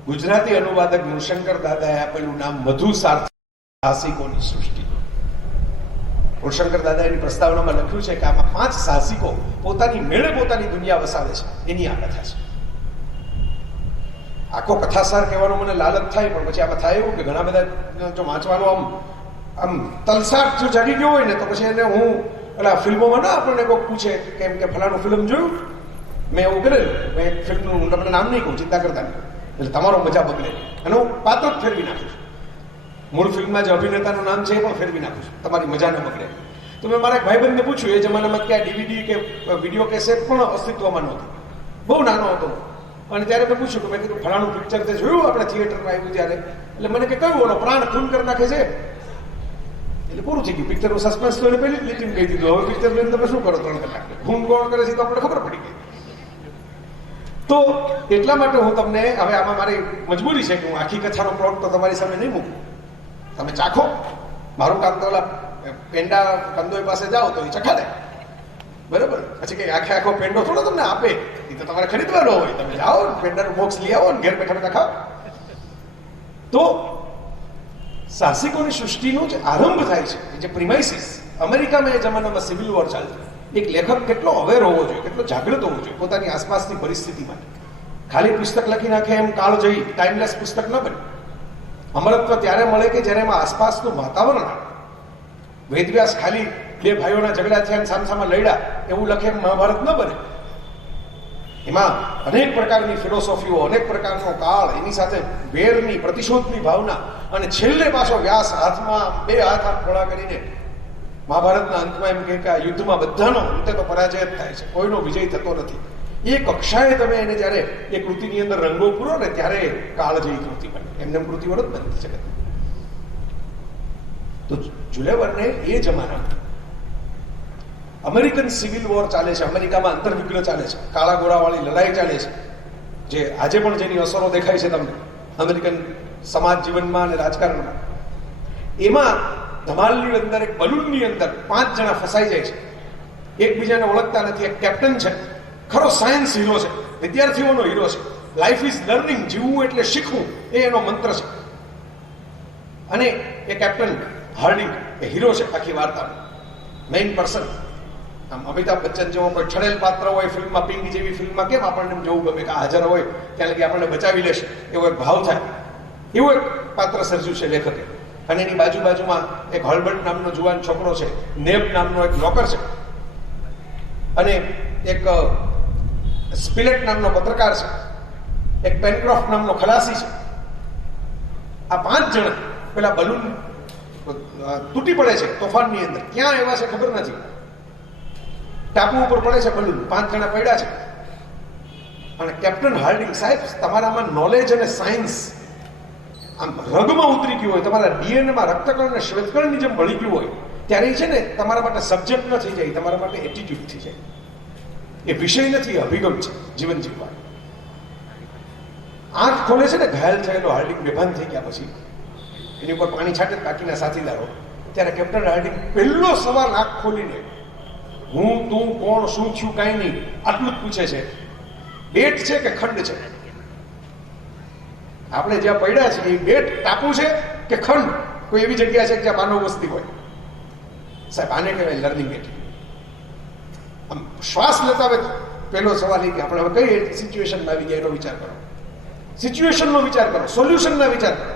ગુજરાતી અનુવાદક ગુણશંકર દાદાએ આપેલું નામ વધુ સાહસિકોની સૃષ્ટિ. ગુણશંકર દાદા એની પ્રસ્તાવનામાં લખ્યું છે કે આમાં 5 સાહસિકો પોતાની મેળે પોતાની દુનિયા વસાવે છે. એની આ કથા છે. આખો કથાસાર કહેવાનો મને લાલચ થાય, પણ પછી આમાં થાય એવું કે ઘણા બધા જો વાંચવાનું આમ તલસાટ જો જાગી ગયો હોય ને તો પછી એને હું એટલે ફિલ્મોમાં ના આપણને કોઈ પૂછે કેમ કે ફલાણું ફિલ્મ જોયું, મેં એવું કરેલું, મેં ફિલ્મનું હું તમને નામ નહીં કહું, ચિંતા કરતા નહીં, એટલે તમારો મજા બગડે. અને હું પાત્ર જ ફેરવી નાખું છું. મૂળ ફિલ્મમાં જે અભિનેતાનું નામ છે એ પણ ફેરવી નાખું છું, તમારી મજા ન બગડે. તો મેં મારા એક ભાઈબંધને પૂછ્યું, એ જમાનામાં ક્યાં ડીવીડી કે વિડીયો કેસેટ પણ અસ્તિત્વમાં નહોતી, બહુ નાનો હતો. અને ત્યારે મેં પૂછ્યું કે મેં કીધું ફલાણું પિક્ચર તે જોયું આપણે થિયેટરમાં આવ્યું ત્યારે? એટલે મને કે કયું ઓલો પ્રાણ ખૂન કરી નાખે છે. એટલે પૂરું થઈ ગયું. પિક્ચરનું સસ્પેન્સ તો એને પહેલી જ લીટીમાં કહી દીધું. હવે પિક્ચર જોઈને તમે શું કરો 3 કલાક? ખૂન કોણ કરે છે તો આપણે ખબર પડી ગઈ. તો એટલા માટે હું તમને હવે આમાં મારી મજબૂરી છે કે હું આખી કથાનો પ્લોટ તો તમારી સામે નહીં મૂકું. તમે ચાખો. મારું કામ તો ઓલા પેંડા કંદોઈ પાસે જાઓ તો એ ચખાડે, બરાબર? પછી કઈ આખો પેંડો થોડો તમને આપે, એ તો તમારે ખરીદવાનો હોય. તમે જાઓ પેંડાનું બોક્સ લઈ આવો ને ઘેર બેઠા બેઠા ખાઓ. તો સાહસિકોની સૃષ્ટિનો જે આરંભ થાય છે, જે પ્રિમાઇસીસ, અમેરિકામાં એ જમાનામાં સિવિલ વોર ચાલતો. એક લેખક કેટલો અવેર હોવો જોઈએ, કેટલો જાગૃત હોવો જોઈએ પોતાની આસપાસની પરિસ્થિતિ માટે. ખાલી પુસ્તક લખી નાખે એમ કાળજયી ટાઈમલેસ પુસ્તક ન બને. અમરત્વ ત્યારે મળે કે જ્યારે એમાં આસપાસનું વાતાવરણ આવે. વેદવ્યાસ ખાલી 2 ભાઈઓના ઝઘડા થયા સામસામા લડ્યા એવું લખે એમ મહાભારત ન બને. એમાં અનેક પ્રકારની ફિલોસોફીઓ, અનેક પ્રકારનો કાળ, એની સાથે વેરની પ્રતિશોધની ભાવના, અને છેલ્લે પાછો વ્યાસ હાથમાં 2 હાથ ખોળા કરીને મહાભારતના અંતમાં એમ કહે કે આ યુદ્ધમાં બધાનો અંતે તો પરાજય જ થાય છે, કોઈનો વિજય થતો નથી. એ કક્ષાએ તમે એને જ્યારે એ કૃતિની અંદર રંગો પૂરો ને ત્યારે કાળ જેવી કૃતિ બને. એમને કૃતિ વડે જ બનતી છે. તો જુલે વર્ને એ જમાનામાં અમેરિકન સિવિલ વોર ચાલે છે, અમેરિકામાં અંતર્વિઘ્ન ચાલે છે, કાળા ગોરાવાળી લડાઈ ચાલે છે, જે આજે પણ જેની અસરો દેખાય છે તમને અમેરિકન સમાજ જીવનમાં અને રાજકારણમાં. એમાં ધમાલની અંદર એક બલૂનની અંદર 5 જણા ફસાઈ જાય છે, એકબીજાને ઓળખતા નથી. એક કેપ્ટન છે, ખરો સાયન્સ હીરો છે, વિદ્યાર્થીઓનો હીરો છે. લાઈફ ઇઝ લર્નિંગ, જીવવું એટલે શીખવું, એ એનો મંત્ર છે. અને એ કેપ્ટન હાર્ડિંગ એ હીરો છે આખી વાર્તાનો, મેઇન પર્સન. આમ અમિતાભ બચ્ચન જેવો કોઈ છડેલ પાત્ર હોય ફિલ્મમાં, પિંક જેવી ફિલ્મમાં કેમ આપણને જોવું ગમે કે હાજર હોય ત્યાં લગી આપણને બચાવી લેશે, એવો એક ભાવ થાય. એવું એક પાત્ર સર્જ્યું છે લેખકે. અને એની બાજુમાં એક હર્બર્ટ નામનો જુવાન છોકરો છે, નેબ નામનો એક લોકર છે, અને એક સ્પિલેટ નામનો પત્રકાર છે, એક પેનક્રોફ્ટ નામનો ખલાસી છે. આ 5 જણા પેલા બલૂન તૂટી પડે છે તોફાનની અંદર, ક્યાં એવા છે ખબર નથી, ટાપુ ઉપર પડે છે બલૂન, 5 જણા પડ્યા છે. અને કેપ્ટન હાર્ડિંગ, સાહેબ તમારામાં નોલેજ અને સાયન્સ આમ રગમાં ઉતરી ગયું હોય, તમારા ડીએનએમાં રક્તકણ અને શ્વેતકણની જેમ ભળી ગયું હોય, ત્યારે છે ને તમારા માટે સબ્જેક્ટ ન થઈ જાય, તમારા માટે એટીટ્યુડ થઈ જાય. એ વિષય નથી, અભિગમ છે જીવન જીવવા. આંખ ખોલે છે ને ઘાયલ થયેલો હાર્ડિંગ બેભાન થઈ ગયા પછી, એની ઉપર પાણી છાંટે બાકીના સાથીદારો, ત્યારે કેપ્ટન હાર્ડિંગ પહેલો સવાલ આંખ ખોલીને હું તું કોણ શું થયું કાંઈ નહીં આટલું જ પૂછે છે. બેટ છે કે ખંડ છે? આપણે જ્યાં પડ્યા છીએ એ બેટ ટાપુ છે કે ખંડ, કોઈ એવી જગ્યા છે કે જ્યાં માનવ વસ્તી હોય? સાહેબ આને કહેવાય લર્નિંગ એટીટ્યુડ. આમ શ્વાસ લેતા હોય પહેલો સવાલ એ કે આપણે હવે કઈ સિચ્યુએશનમાં આવી ગયા એનો વિચાર કરો, સિચ્યુએશનનો વિચાર કરો, સોલ્યુશનના વિચાર કરો.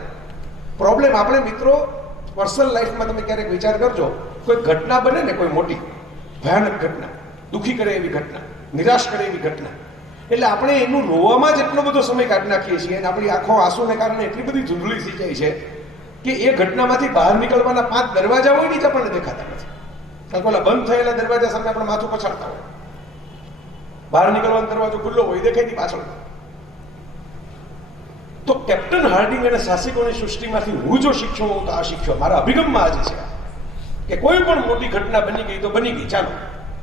પ્રોબ્લેમ આપણે મિત્રો પર્સનલ લાઈફમાં તમે ક્યારેક વિચાર કરજો, કોઈ ઘટના બને ને, કોઈ મોટી ભયાનક ઘટના, દુઃખી કરે એવી ઘટના, નિરાશ કરે એવી ઘટના, એટલે આપણે એનું રોવામાં જ એટલો બધો સમય કાઢી નાખીએ છીએ અને આપણી આંખો આંસુને કારણે એટલી બધી ધૂંધળી થઈ જાય છે કે એ ઘટનામાંથી બહાર નીકળવાના 5 દરવાજા હોય ને જ આપણને દેખાતા નથી. કારણ કે ઓલા બંધ થયેલા દરવાજા સામે આપણે માથું પછાડતા હોય, બહાર નીકળવાનો દરવાજો ખુલ્લો હોય દેખાય નહીં પાછળ. તો કેપ્ટન હાર્ડિંગ અને સાહસિકોની સૃષ્ટિમાંથી હું જો શીખ્યો હોઉં તો આ શીખ્યો. મારા અભિગમમાં આજે છે કે કોઈ પણ મોટી ઘટના બની ગઈ તો બની ગઈ, ચાલો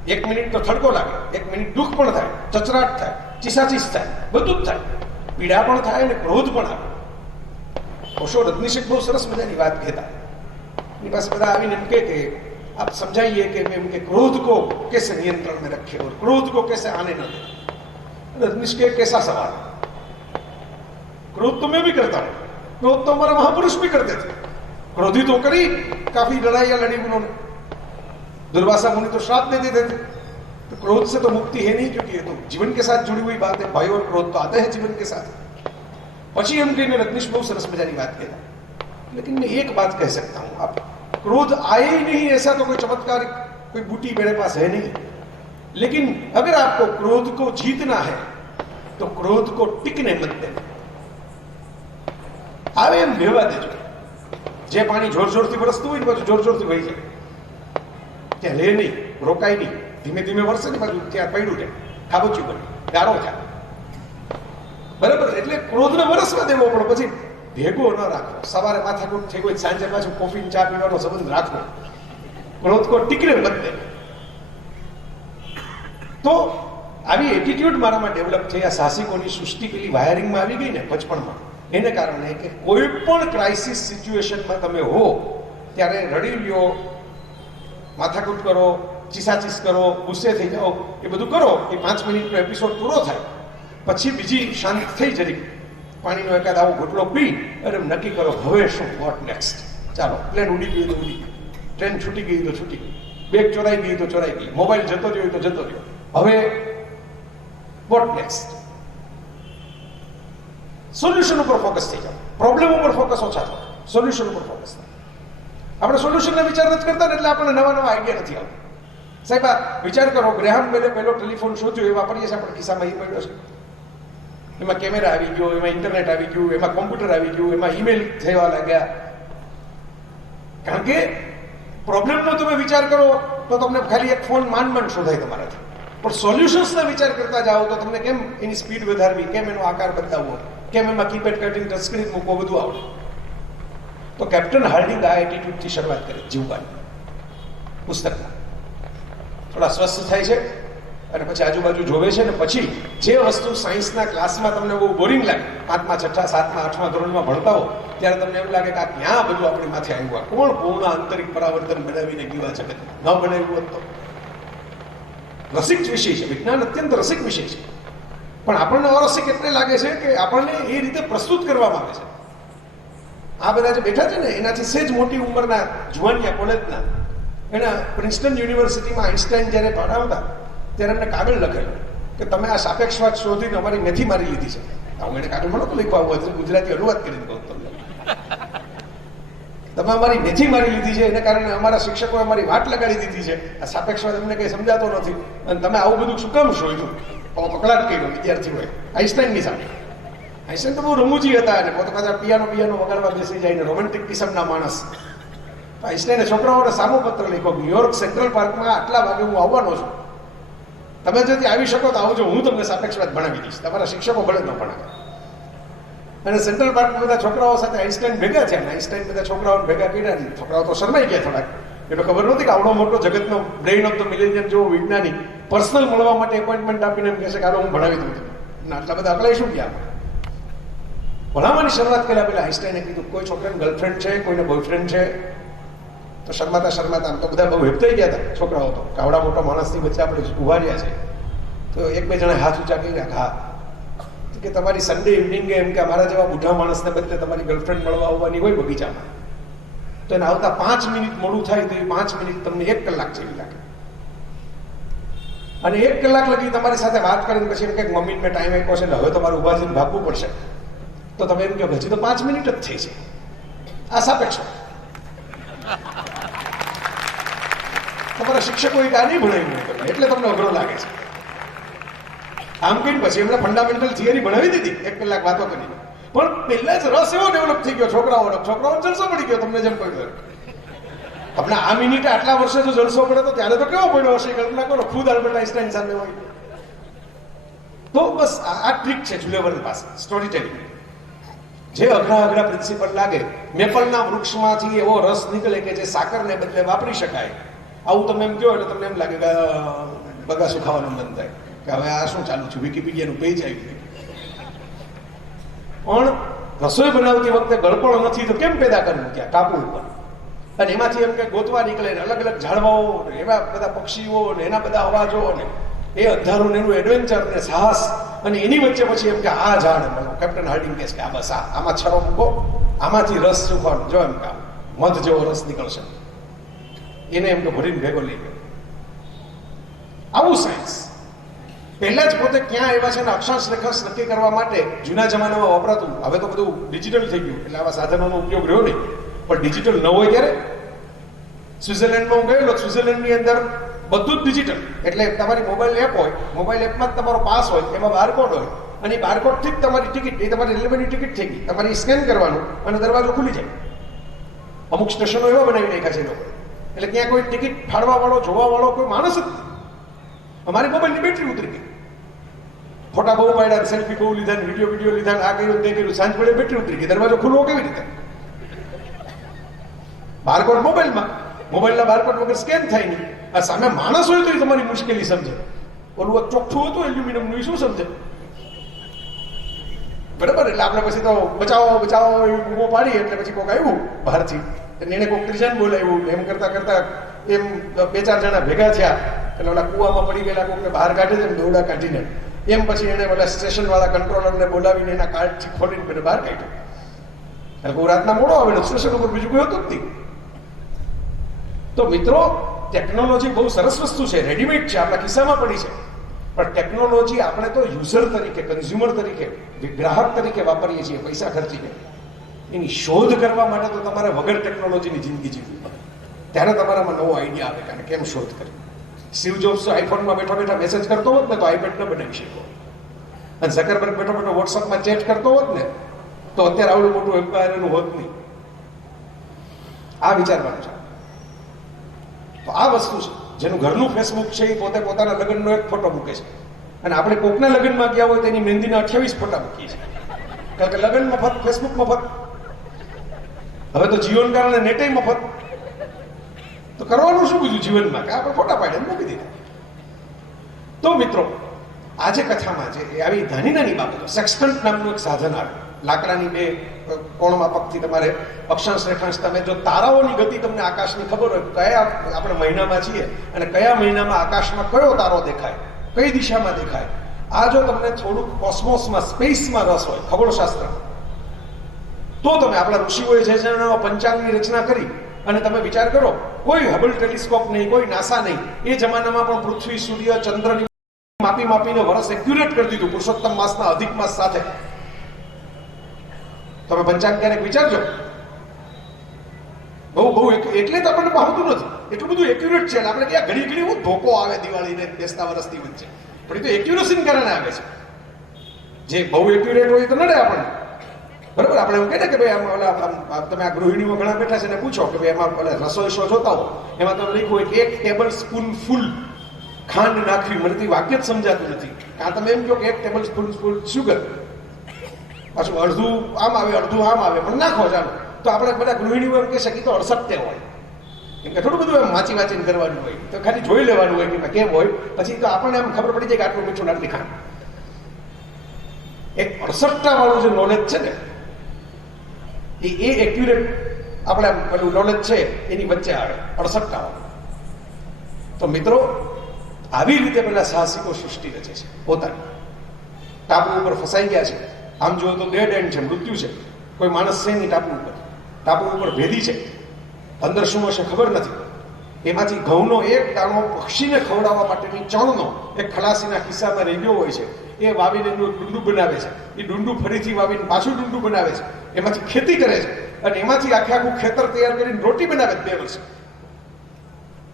1 મિનિટ તો થડકો લાગે, 1 મિનિટ દુઃખ પણ થાય, ચચરાટ થાય, ચીસાચીસ થાય, બધું જ થાય, પીડા પણ થાય અને ક્રોધ પણ આવે. ઓશો રજનીશે બહુ સરસ મજાની વાત કહેતા, એની પાસે બધા આવીને એમ કે आप समझाइए कि क्रोध को कैसे नियंत्रण में रखे और क्रोध को कैसे आने न दे. रजनीश के कैसा सवाल, क्रोध तो मैं भी करता हूं, क्रोध तो हमारे महापुरुष भी करते थे, क्रोधी तो करी, काफी लड़ाइयां लड़ी उन्होंने, दुर्वासा मुनि तो श्राप दे देते थे. तो क्रोध से तो मुक्ति है नहीं, क्योंकि ये तो जीवन के साथ जुड़ी हुई बात है, भय और क्रोध तो आते हैं जीवन के साथ. પછી એમ કહીને રજનીશ બહુ સરસ મજાની વાત કહેતા, लेकिन मैं एक बात कह सकता हूं, आप क्रोध आए ही नहीं ऐसा तो कोई चमत्कार कोई बूटी मेरे पास है नहीं, लेकिन अगर आपको क्रोध को जीतना है तो क्रोध को टिकने मत देना. आवे एम भेवा देजो, जे पानी जोर जोर थी वरसतुं होय ने जोर जोर थी वही जाए, ત્યાં લે નહીં, રોકાય નહીં, ધીમે ધીમે વરસે ને બાજુ ત્યાં પડ્યું રહે, ખાબોચ્યું બને, ગારો થાય. બરાબર, એટલે ક્રોધને વરસવા દેવો પણ પછી ભેગો ન રાખવો. સવારે માથાકૂટ થઈ હોય, સાંજે પાછું કોફી ચા પીવાનો સંબંધ રાખવો. ક્રોધ કો ટીકને મત દે. તો આવી એટીટ્યુડ મારામાં ડેવલપ થઈ, આ સાહસિકોની સૃષ્ટિ પેલી વાયરિંગમાં આવી ગઈ ને બચપણમાં, એને કારણે કે કોઈ પણ ક્રાઇસિસ સિચ્યુએશનમાં તમે હો ત્યારે રડી લ્યો, માથાકૂટ કરો, ચીસાચીસ કરો, ગુસ્સે થઈ જાઓ, એ બધું કરો, એ 5 મિનિટનો એપિસોડ પૂરો થાય પછી બીજી શાંત થઈ જરી પાણીનો એકાદ આવો ઘૂંટડો પી અને નક્કી કરો હવે શું, વોટ નેક્સ્ટ. ચાલો, પ્લેન ઉડી ગયું તો ઉડી ગયું, ટ્રેન છૂટી ગઈ તો છૂટી ગઈ, બેગ ચોરાઈ ગઈ તો ચોરાઈ ગઈ, મોબાઈલ જતો રહ્યો તો જતો રહ્યો, હવે વોટ નેક્સ્ટ. સોલ્યુશન ઉપર ફોકસ થઈ જાવ, પ્રોબ્લેમ ઉપર ફોકસ ઓછા થાય, સોલ્યુશન ઉપર ફોકસ થાય. આપણે સોલ્યુશનના વિચાર નથી કરતા ને એટલે આપણને નવા નવા આઈડિયા નથી આવતા. સાહેબ આ વિચાર કરો, ગ્રેહામ બેલે પહેલો ટેલિફોન શોધ્યો, એ વાપરીએ છીએ આપણે ખિસ્સામાં, એ પડ્યો છે, એમાં કેમેરા આવી ગયો, એમાં ઇન્ટરનેટ આવી ગયું, એમાં કોમ્પ્યુટર આવી ગયું, એમાં ઈમેલ થવા લાગ્યા. કારણ કે પ્રોબ્લેમનો તમે વિચાર કરો તો તમને ખાલી એક ફોન માંડ શોધાય તમારાથી, પણ સોલ્યુશન્સના વિચાર કરતા જાઓ તો તમને કેમ એની સ્પીડ વધારવી, કેમ એનો આકાર બદલાવવો, કેમ એમાં કીપેડ કટિંગ ટચસ્ક્રીન મૂકવો, બધું આવડે. તો કેપ્ટન હાર્ડિંગ આ એટીટ્યુડથી શરૂઆત કરી જીવવાની પુસ્તકમાં. થોડા સ્વસ્થ થાય છે અને પછી આજુબાજુ જોવે છે ને પછી જે વસ્તુ સાયન્સના ક્લાસમાં તમને બહુ બોરિંગ લાગે, 5મા 6મા 7મા 8મા ધોરણમાં ભણતા હો ત્યારે તમને એમ લાગે કે આ ક્યાં બધું આપણી માથે આવ્યું, કોણ પૂર્ણ આંતરિક પરાવર્તન બનાવીને ગયું જગત, ન બનાવ્યું હોત તો. રસિક વિષય છે, વિજ્ઞાન અત્યંત રસિક વિષય છે, પણ આપણને અરસિક એટલે લાગે છે કે આપણને એ રીતે પ્રસ્તુત કરવામાં આવે છે. આ બધા જે બેઠા છે ને એનાથી સેજ મોટી ઉંમરના જુવાનિયા કોલેજના, એના પ્રિન્સ્ટન યુનિવર્સિટીમાં આઈન્સ્ટાઈન જ્યારે ભણાવતા ત્યારે એમને કાગળ લખેલું કે તમે આ સાપેક્ષવાદ શોધીને અમારી મેથી મારી લીધી છે. હું એને કાગળ નહોતું લખવા આવું, ગુજરાતી અનુવાદ કરીને કહું તમને. તમે અમારી મેથી મારી લીધી છે, એને કારણે અમારા શિક્ષકોએ અમારી વાટ લગાડી દીધી છે. આ સાપેક્ષવાદ અમને કંઈ સમજાતો નથી અને તમે આવું બધું શું કામ શોધ્યું? પકડાટ કર્યો વિદ્યાર્થીઓએ આઈન્સ્ટાઈનની સામે. આઈન્સ્ટાઈન તો બહુ રમૂજી હતા અને પોતે પાછા પિયાનો વગાડવા બેસી જાય ને રોમેન્ટિક કિસ્મના માણસ. આઈન્સ્ટાઈને છોકરાઓને સામો પત્ર લખ્યો, ન્યુયોર્ક સેન્ટ્રલ પાર્કમાં આટલા વાગે હું આવવાનો છું, તમે যদি આવી શકો તો આવજો, હું તમને સાપેક્ષવાદ ભણાવી દઈશ, તમારા શિક્ષકો ભલે ન ભણાવે. અને સેન્ટ્રલ પાર્કમાં બધા છોકરાઓ સાથે આઈન્સ્ટાઈન ભેગા થયા, આઈન્સ્ટાઈન બધા છોકરાઓને ભેગા કર્યા. છોકરાઓ તો શરમાઈ ગયા થોડાક, એટલે ખબર નહોતી કે આવડો મોટો જગતનો બ્રેઇન ઓફ ધ મિલેનિયમ જેવો વિજ્ઞાની પર્સનલ મળવા માટે એપોઇન્ટમેન્ટ આપીને એમ કહેશે કે હાલો હું ભણાવી દઉં તમને. આટલા બધા અકળાઈ શું ગયા? ભણાવવાની શરૂઆત કર્યા પહેલા આઈન્સ્ટાઈને કીધું કોઈ છોકરાને ગર્લફ્રેન્ડ છે, કોઈને બોયફ્રેન્ડ છે? તો શરમાતા શરમાતા તો બધા બહુ હેપતાઈ ગયા હતા છોકરાઓ, તો કાવડા મોટા માણસની વચ્ચે આપણે ઉભા રહ્યા છે. તો એક બે જણા હાથ ઊંચા કરી નાખા કે તમારી સન્ડે ઇવનિંગે એમ કે અમારા જેવા બુઢા માણસને બદલે તમારી ગર્લફ્રેન્ડ મળવા આવવાની હોય બગીચામાં, તો એને આવતા 5 મિનિટ મોડું થાય તો એ 5 મિનિટ તમને 1 કલાક જેવી લાગે. અને 1 કલાક લગી તમારી સાથે વાત કરીને પછી એમ કે મમ્મીને મેં ટાઈમ આપ્યો છે એટલે હવે તમારે ઊભા થઈને ભાગવું પડશે, તો તમે એમ કહો હજી તો 5 મિનિટ જ થઈ છે. આ સાપેક્ષ. તમારા શિક્ષકોએ આ નહીં ભણાવ્યું એટલે તમને અઘરો લાગે છે. આમ કહીને પછી એમને ફંડામેન્ટલ થિયરી ભણાવી દીધી 1 કલાક વાતો કરીને, પણ પહેલા જ રસ એવો ડેવલપ થઈ ગયો છોકરાઓનો જલસો પડી ગયો. તમને જેમ કહ્યું આપણે આ મિનિટે આટલા વર્ષે જો જલસો પડે તો ત્યારે તો કેવો પડ્યો હશે, કલ્પના કરો. ખુદ આલ્બર્ટ આઈન્સ્ટાઈન સામે હોય. તો બસ આ ટ્રીક છે જુલિયા વર્ન પાસે, સ્ટોરી ટેલિંગ. જે અઘરા પ્રિન્સિપલ લાગે, મેપલના વૃક્ષમાંથી એવો રસ નીકળે કે જે સાકરને બદલે વાપરી શકાય, આવું તમે એમ કહો એટલે તમને એમ લાગે કે બગાસું ખાવાનું મન થાય કે હવે આ શું ચાલુ છે, વિકીપીડિયાનું પેજ આવ્યું. પણ રસોઈ બનાવતી વખતે ગળપણ નથી તો કેમ પેદા કરવું ત્યાં કાબુ ઉપર? અને એમાંથી એમ કે ગોતવા નીકળે ને અલગ અલગ ઝાડવાઓ ને એવા બધા પક્ષીઓ ને એના બધા અવાજો ને એ અંધારું એનું એડવેન્ચર ને સાહસ, અને એની વચ્ચે પછી એમ કે આ ઝાડ કેપ્ટન હાર્ડિંગ કહે કે આ બસ આમાં છરો મૂકો, આમાંથી રસ ચૂકવાનો, જો એમ કે મધ જેવો રસ નીકળશે, એને એમ કે ભરીને ભેગો લઈ ગયો. આવું સાયન્સ પહેલા જ પોતે ક્યાં આવ્યા છે ને અક્ષાંશ રેખાંશ નક્કી કરવા માટે જૂના જમાનામાં વપરાતું. હવે તો બધું ડિજિટલ થઈ ગયું એટલે આવા સાધનોનો ઉપયોગ રહ્યો નહીં, પણ ડિજિટલ ન હોય ત્યારે સ્વિટ્ઝરલેન્ડમાં હું ગયેલો. સ્વિટ્ઝરલેન્ડની અંદર બધું જ ડિજિટલ, એટલે તમારી મોબાઈલ એપ હોય, મોબાઈલ એપમાં જ તમારો પાસ હોય, એમાં બારકોડ હોય, અને એ બારકોડથી જ તમારી ટિકિટ, એ તમારી રેલવેની ટિકિટ થઈ ગઈ, તમારી સ્કેન કરવાનું અને દરવાજો ખુલી જાય. અમુક સ્ટેશનો એવા બનાવી નાખ્યા છે લોકો, એટલે ત્યાં કોઈ ટિકિટ ફાડવા વાળો, જોવા વાળો કોઈ માણસ જ નથી. અમારી મોબાઈલની બેટરી ઉતરી ગઈ, ફોટા બહુ પાડ્યા, સેલ્ફી બહુ લીધા, વિડીયો લીધા, આ કર્યું તે કર્યું, સાંજ પડે બેટરી ઉતરી ગઈ, દરવાજો ખુલવો કેવી રીતે? બારકોડ મોબાઈલના બારકોડ વગર સ્કેન થાય નહીં. આ સામે માણસ હોય તો તમારી મુશ્કેલી સમજે. ઓલું ચોખ્ઠું હતું એલ્યુમિનિયમનું, શું સમજે? બરાબર. એટલે આપણે પછી તો બચાવો ઊભો પાડી, એટલે પછી કોઈક આવ્યું બહારથી, એને કોઈક ત્રીજાને બોલાવ્યું. એમ કરતા એમ 2-4 જણા ભેગા થયા એટલે ઓલા કુવામાં પડી ગયેલા કોઈકને બહાર કાઢે છે, દોરડા કાઢીને. એમ પછી એને ઓલા સ્ટેશન વાળા કંટ્રોલરને બોલાવીને એના કાર્ડથી ખોલીને બહાર કાઢ્યો. એટલે કોઈ રાતના મોડો આવેલો, સ્ટેશન ઉપર બીજું કોઈ હતું જ નહીં. તો મિત્રો, ટેકનોલોજી બહુ સરસ વસ્તુ છે, રેડીમેડ છે, આપણા ખિસ્સામાં પડી છે. પણ ટેકનોલોજી આપણે તો યુઝર તરીકે, કન્ઝ્યુમર તરીકે, ગ્રાહક તરીકે વાપરીએ છીએ પૈસા ખર્ચીને. એની શોધ કરવા માટે તો તમારે વગર ટેકનોલોજીની જિંદગી જીવવી પડે, ત્યારે તમારામાં નવો આઈડિયા આવે કે કેમ શોધ કરી. સ્ટીવ જોબ્સ આઈફોનમાં બેઠા મેસેજ કરતો હોત ને તો આઈપેડ ન બનાવી શક્યો, અને ઝકરબર્ગ બેઠો વોટ્સઅપમાં ચેટ કરતો હોત ને તો અત્યારે આવડું મોટું એમ્પાયર એનું હોત નહીં. આ વિચારવાનું છે. તો આ વસ્તુ છે, જેનું ઘરનું ફેસબુક છે એ પોતે પોતાના લગ્નનો એક ફોટો મૂકે છે, અને આપણે કોકના લગ્નમાં ગયા હોય તેની મહેંદીના 28 ફોટા મૂકીએ છીએ, કારણ કે લગ્ન મફત, ફેસબુક મફત, હવે તો જીવન કારણે નેટે મફત. તો કરવાનું શું બીજું જીવનમાં કે આપણે ફોટા પાડીને મૂકી દીધા. તો મિત્રો, આજે કથામાં છે એ આવી નાની નાની બાબતો, સેક્સટન્ટ નામનું એક સાધન આવે, લાકડાની બે કોણમાં પગથી તમારે અક્ષાંશ રેખાંશ, તમે જો તારાઓની ગતિ તમને આકાશની ખબર હોય, કયા આપણે મહિનામાં છીએ અને કયા મહિનામાં આકાશમાં કયો તારો દેખાય, કઈ દિશામાં દેખાય, આ જો તમને થોડુંક કોસ્મોસમાં, સ્પેસમાં રસ હોય, ખગોળશાસ્ત્ર, તો તમે આપણા ઋષિઓએ જે પંચાંગની રચના કરી અને તમે વિચાર કરો, કોઈ હબલ ટેલિસ્કોપ નહીં, કોઈ નાસા નહીં, એ જમાનામાં પણ પૃથ્વી, સૂર્ય, ચંદ્રની માપીને વર્ષ એક્યુરેટ કરી દીધું પુરુષોત્તમ માસના અધિક માસ સાથે. તમે પંચાંગ ક્યારેક વિચારજો, બહુ એટલે જ આપણને ભાવતું નથી, એટલું બધું એક્યુરેટ છે. આપણે ત્યાં ઘડી ઘડી હું ધોકો આવે દિવાળીને બેસતા વર્ષની વચ્ચે, પણ એ તો એક્યુરેસીને કારણે આવે છે. જે બહુ એક્યુરેટ હોય તો નડે આપણને, બરાબર. આપણે એવું કહે ને કે ભાઈ આમ તમે આ ગૃહિણીઓ ઘણા બેઠા છે ને પૂછો કે ભાઈ એમાં રસોઈ શો જોતા હો, એમાં તમે લખ્યું હોય કે 1 ટેબલ સ્પૂન ફૂલ ખાંડ નાખવી, મને તો વાક્ય જ સમજાતું નથી. કાં તમે એમ કહો કે 1 ટેબલ સ્પૂન ફૂલ શુગર, પાછું અડધું આમ આવે અડધું આમ આવે, પણ નાખો ચાલો. તો આપણે બધા ગૃહિણીઓ એમ કહે છે કે તો 68 હોય, કેમ કે થોડું બધું એમ વાંચીને કરવાનું હોય, તો ખાલી જોઈ લેવાનું હોય કે કેમ હોય, પછી તો આપણને એમ ખબર પડી જાય કે આટલું મીઠું આટલી ખાંડ. એક 68 વાળું જે નોલેજ છે ને, એ એક્યુરેટ આપણે પેલું નોલેજ છે એની વચ્ચે આવે 68 વાળું. તો મિત્રો, આવી રીતે પેલા સાહસિકો સૃષ્ટિ રચે છે પોતાની. ટાપુ ઉપર ફસાઈ ગયા છે, આમ જુઓ તો ડેડ એન્ડ છે, મૃત્યુ છે, કોઈ માણસ છે નહીં ટાપુ ઉપર. ટાપુ ઉપર ભેદી છે, અંદર શું હશે ખબર નથી. એમાંથી ઘઉંનો એક દાણો પક્ષીને ખવડાવવા માટેની ચણનો એક ખલાસીના ખિસ્સામાં રહી ગયો હોય છે, એ વાવીને એનું ડુંડું બનાવે છે, એ ડુંડું ફરીથી વાવીને પાછું ડુંડું બનાવે છે, એમાંથી ખેતી કરે છે, અને એમાંથી આખું ખેતર તૈયાર કરીને રોટી બનાવે 2 વર્ષ.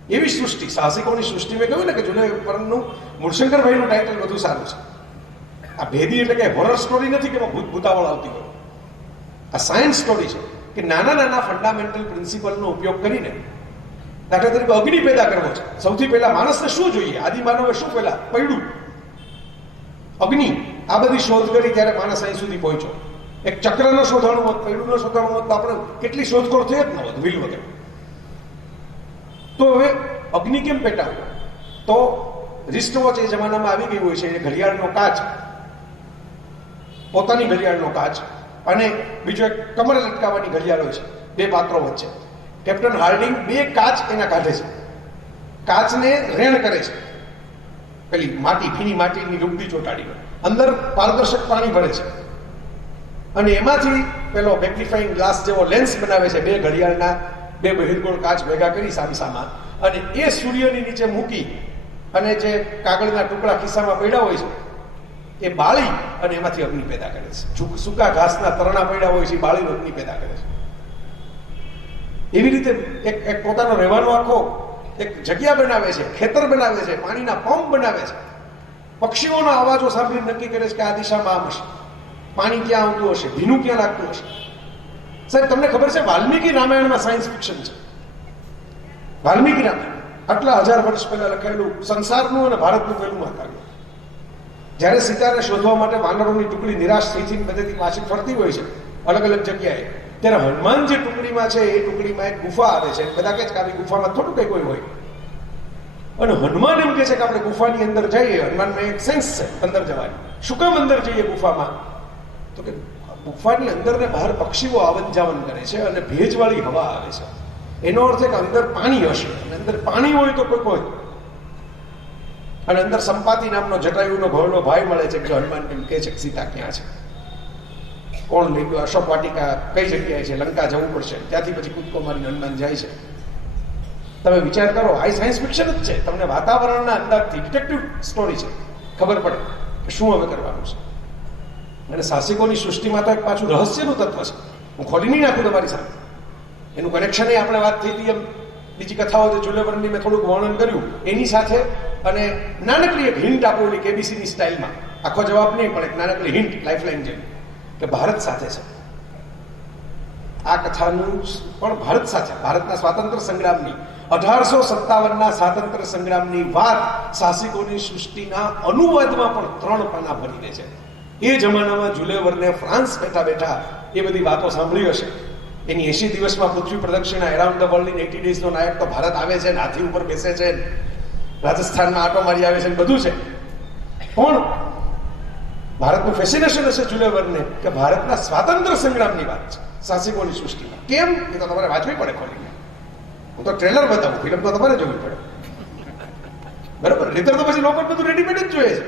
એવી સૃષ્ટિ, સાહસિકોની સૃષ્ટિ. મેં કહ્યું ને કે જુલે પરમનું મૂળશંકરભાઈનું ટાઇટલ વધુ સારું છે. આ ભેદી એટલે કે હોરર સ્ટોરી નથી કે ભૂત ભૂતાવળ આવતી હોય, આ સાયન્સ સ્ટોરી છે કે નાના નાના ફંડામેન્ટલ પ્રિન્સિપલનો ઉપયોગ કરીને, દાખલા તરીકે અગ્નિ પેદા કરવો છે. સૌથી પહેલા માણસને શું જોઈએ? આદિમાનવે શું પહેલા પડ્યું? અગ્નિ. આ બધી શોધ કરી ત્યારે માણસ અહીં સુધી પહોંચ્યો. એક ચક્રનો શોધવાનું હોત, પૈડુંનો શોધવાનું હોત તો આપણે કેટલી શોધખોળ થઈ જ ન હોત વિલ વગર. તો હવે અગ્નિ કેમ પેટાવ્યો? તો રિસ્ટવોચ એ જમાનામાં આવી ગઈ હોય છે, એ ઘડિયાળનો કાચ, પોતાની ઘડિયાળનો કાચ, અને બીજો એક કમરે લટકાવવાની ઘડિયાળ હોય છે, 2 પાત્રો વચ્ચે. કેપ્ટન હાર્ડિંગ 2 કાચ એના કાઢે છે, કાચને રેણ કરે છે, પેલી માટી, ભીની માટીની રૂપડી ચોટાડીને અંદર પારદર્શક પાણી ભરે છે, અને એમાંથી પેલો મેગ્નિફાઈંગ ગ્લાસ જેવો લેન્સ બનાવે છે, 2 ઘડિયાળના 2 બહિર્ગોળ કાચ ભેગા કરી સામસામા, અને એ સૂર્યની નીચે મૂકી અને જે કાગળના ટુકડા ખિસ્સામાં પડ્યા હોય છે એ બાળી અને એમાંથી અગ્નિ પેદા કરે છે. સૂકા ઘાસના તરણા પડ્યા હોય છે, બાળીને અગ્નિ પેદા કરે છે. એવી રીતે એક પોતાનો રહેવાનો આખો એક જગ્યા બનાવે છે, ખેતર બનાવે છે, પાણીના પંપ બનાવે છે, પક્ષીઓના અવાજો સાંભળીને નક્કી કરે છે કે આ દિશામાં આમ હશે, પાણી ક્યાં આવતું હશે, ભીનું ક્યાં લાગતું હશે. સાહેબ, તમને ખબર છે વાલ્મીકી રામાયણમાં સાયન્સ ફિક્શન છે. વાલ્મીકી રામાયણ આટલા 1000 વર્ષ પહેલા લખાયેલું, સંસારનું અને ભારતનું પહેલું મહાકાવ્ય. જ્યારે સીતાને શોધવા માટે વાનરોની ટુકડી નિરાશ થઈ બધેથી પાછી ફરતી હોય છે અલગ અલગ જગ્યાએ, ત્યારે હનુમાન જે ટુકડીમાં છે એ ટુકડીમાં એક ગુફા આવે છે. બધા કહે છે કે આવી ગુફામાં થોડું કંઈ કોઈ હોય, અને હનુમાન એમ કહે છે કે આપણે ગુફાની અંદર જઈએ. હનુમાનમાં એક સેન્સ છે અંદર જવાની. શું કામ અંદર જઈએ ગુફામાં? તો કે ગુફાની અંદર ને બહાર પક્ષીઓ આવન જાવન કરે છે અને ભેજવાળી હવા આવે છે. એનો અર્થ છે કે અંદર પાણી હશે, અને અંદર પાણી હોય તો કોઈ હોય. અને અંદર સંપાતિ નામનો જટાયુનો ભવનો ભાઈ મળે છે, કે હનુમાન એમ કહે છે કે સીતા ક્યાં છે, કોણ લઈ ગયું, અશોક વાટિકા કઈ જગ્યાએ છે, લંકા જવું પડશે. ત્યાંથી પછી કૂદકો મારીને હનુમાન જાય છે. તમે વિચાર કરો, આ સાયન્સ ફિક્શન જ છે. તમને વાતાવરણના અંદાજથી ડિટેક્ટિવ સ્ટોરી છે, ખબર પડે કે શું હવે કરવાનું છે. અને સાહસિકોની સૃષ્ટિમાં તો એક પાછું રહસ્યનું તત્વ છે. હું ખોલી નહીં નાખું તમારી સામે. એનું કનેક્શન આપણે વાત થઈ હતી એમ બીજી કથાઓ જે જુલેવરની મેં થોડુંક વર્ણન કર્યું એની સાથે, અને નાનકડી એક હિન્ટ આપો ઓલી કેબીસીની સ્ટાઇલમાં. આખો જવાબ નહીં પણ એક નાનકડી હિન્ટ, લાઈફલાઈન જેવી, કે ભારત સાથે છે આ કથાનું, પણ ભારત સાથે, ભારતના સ્વાતંત્ર્ય સંગ્રામની 1857ના સ્વાતંત્ર્ય સંગ્રામની વાત સાહસિકોની સૃષ્ટિના અનુવાદમાં પણ 3 પાના ભરી દે છે. એ જમાનામાં જુલે વર્ને ફ્રાન્સ બેઠા બેઠા એ બધી વાતો સાંભળી હશે. એની 80 દિવસમાં પૃથ્વી પ્રદક્ષિણા એરાઉન્ડ ધ વર્લ્ડ ઇન 80 ડેઝનો નાયક તો ભારત આવે છે, હાથી ઉપર બેસે છે, રાજસ્થાનમાં આટો મારી આવે છે, બધું છે. પણ ભારતનું ફેસિનેશન હશે જુલે વર્ને કે ભારતના સ્વાતંત્ર્ય સંગ્રામની વાત છે સાહસિકોની સૃષ્ટિમાં. કેમ? એ તો તમારે વાંચવી પડે ખોલીને. હું તો ટ્રેલર બતાવું, ફિલ્મ તો તમારે જોવી પડે. બરાબર? નહીતર તો પછી લોકો બધું રેડીમેડ જ જોઈએ છે.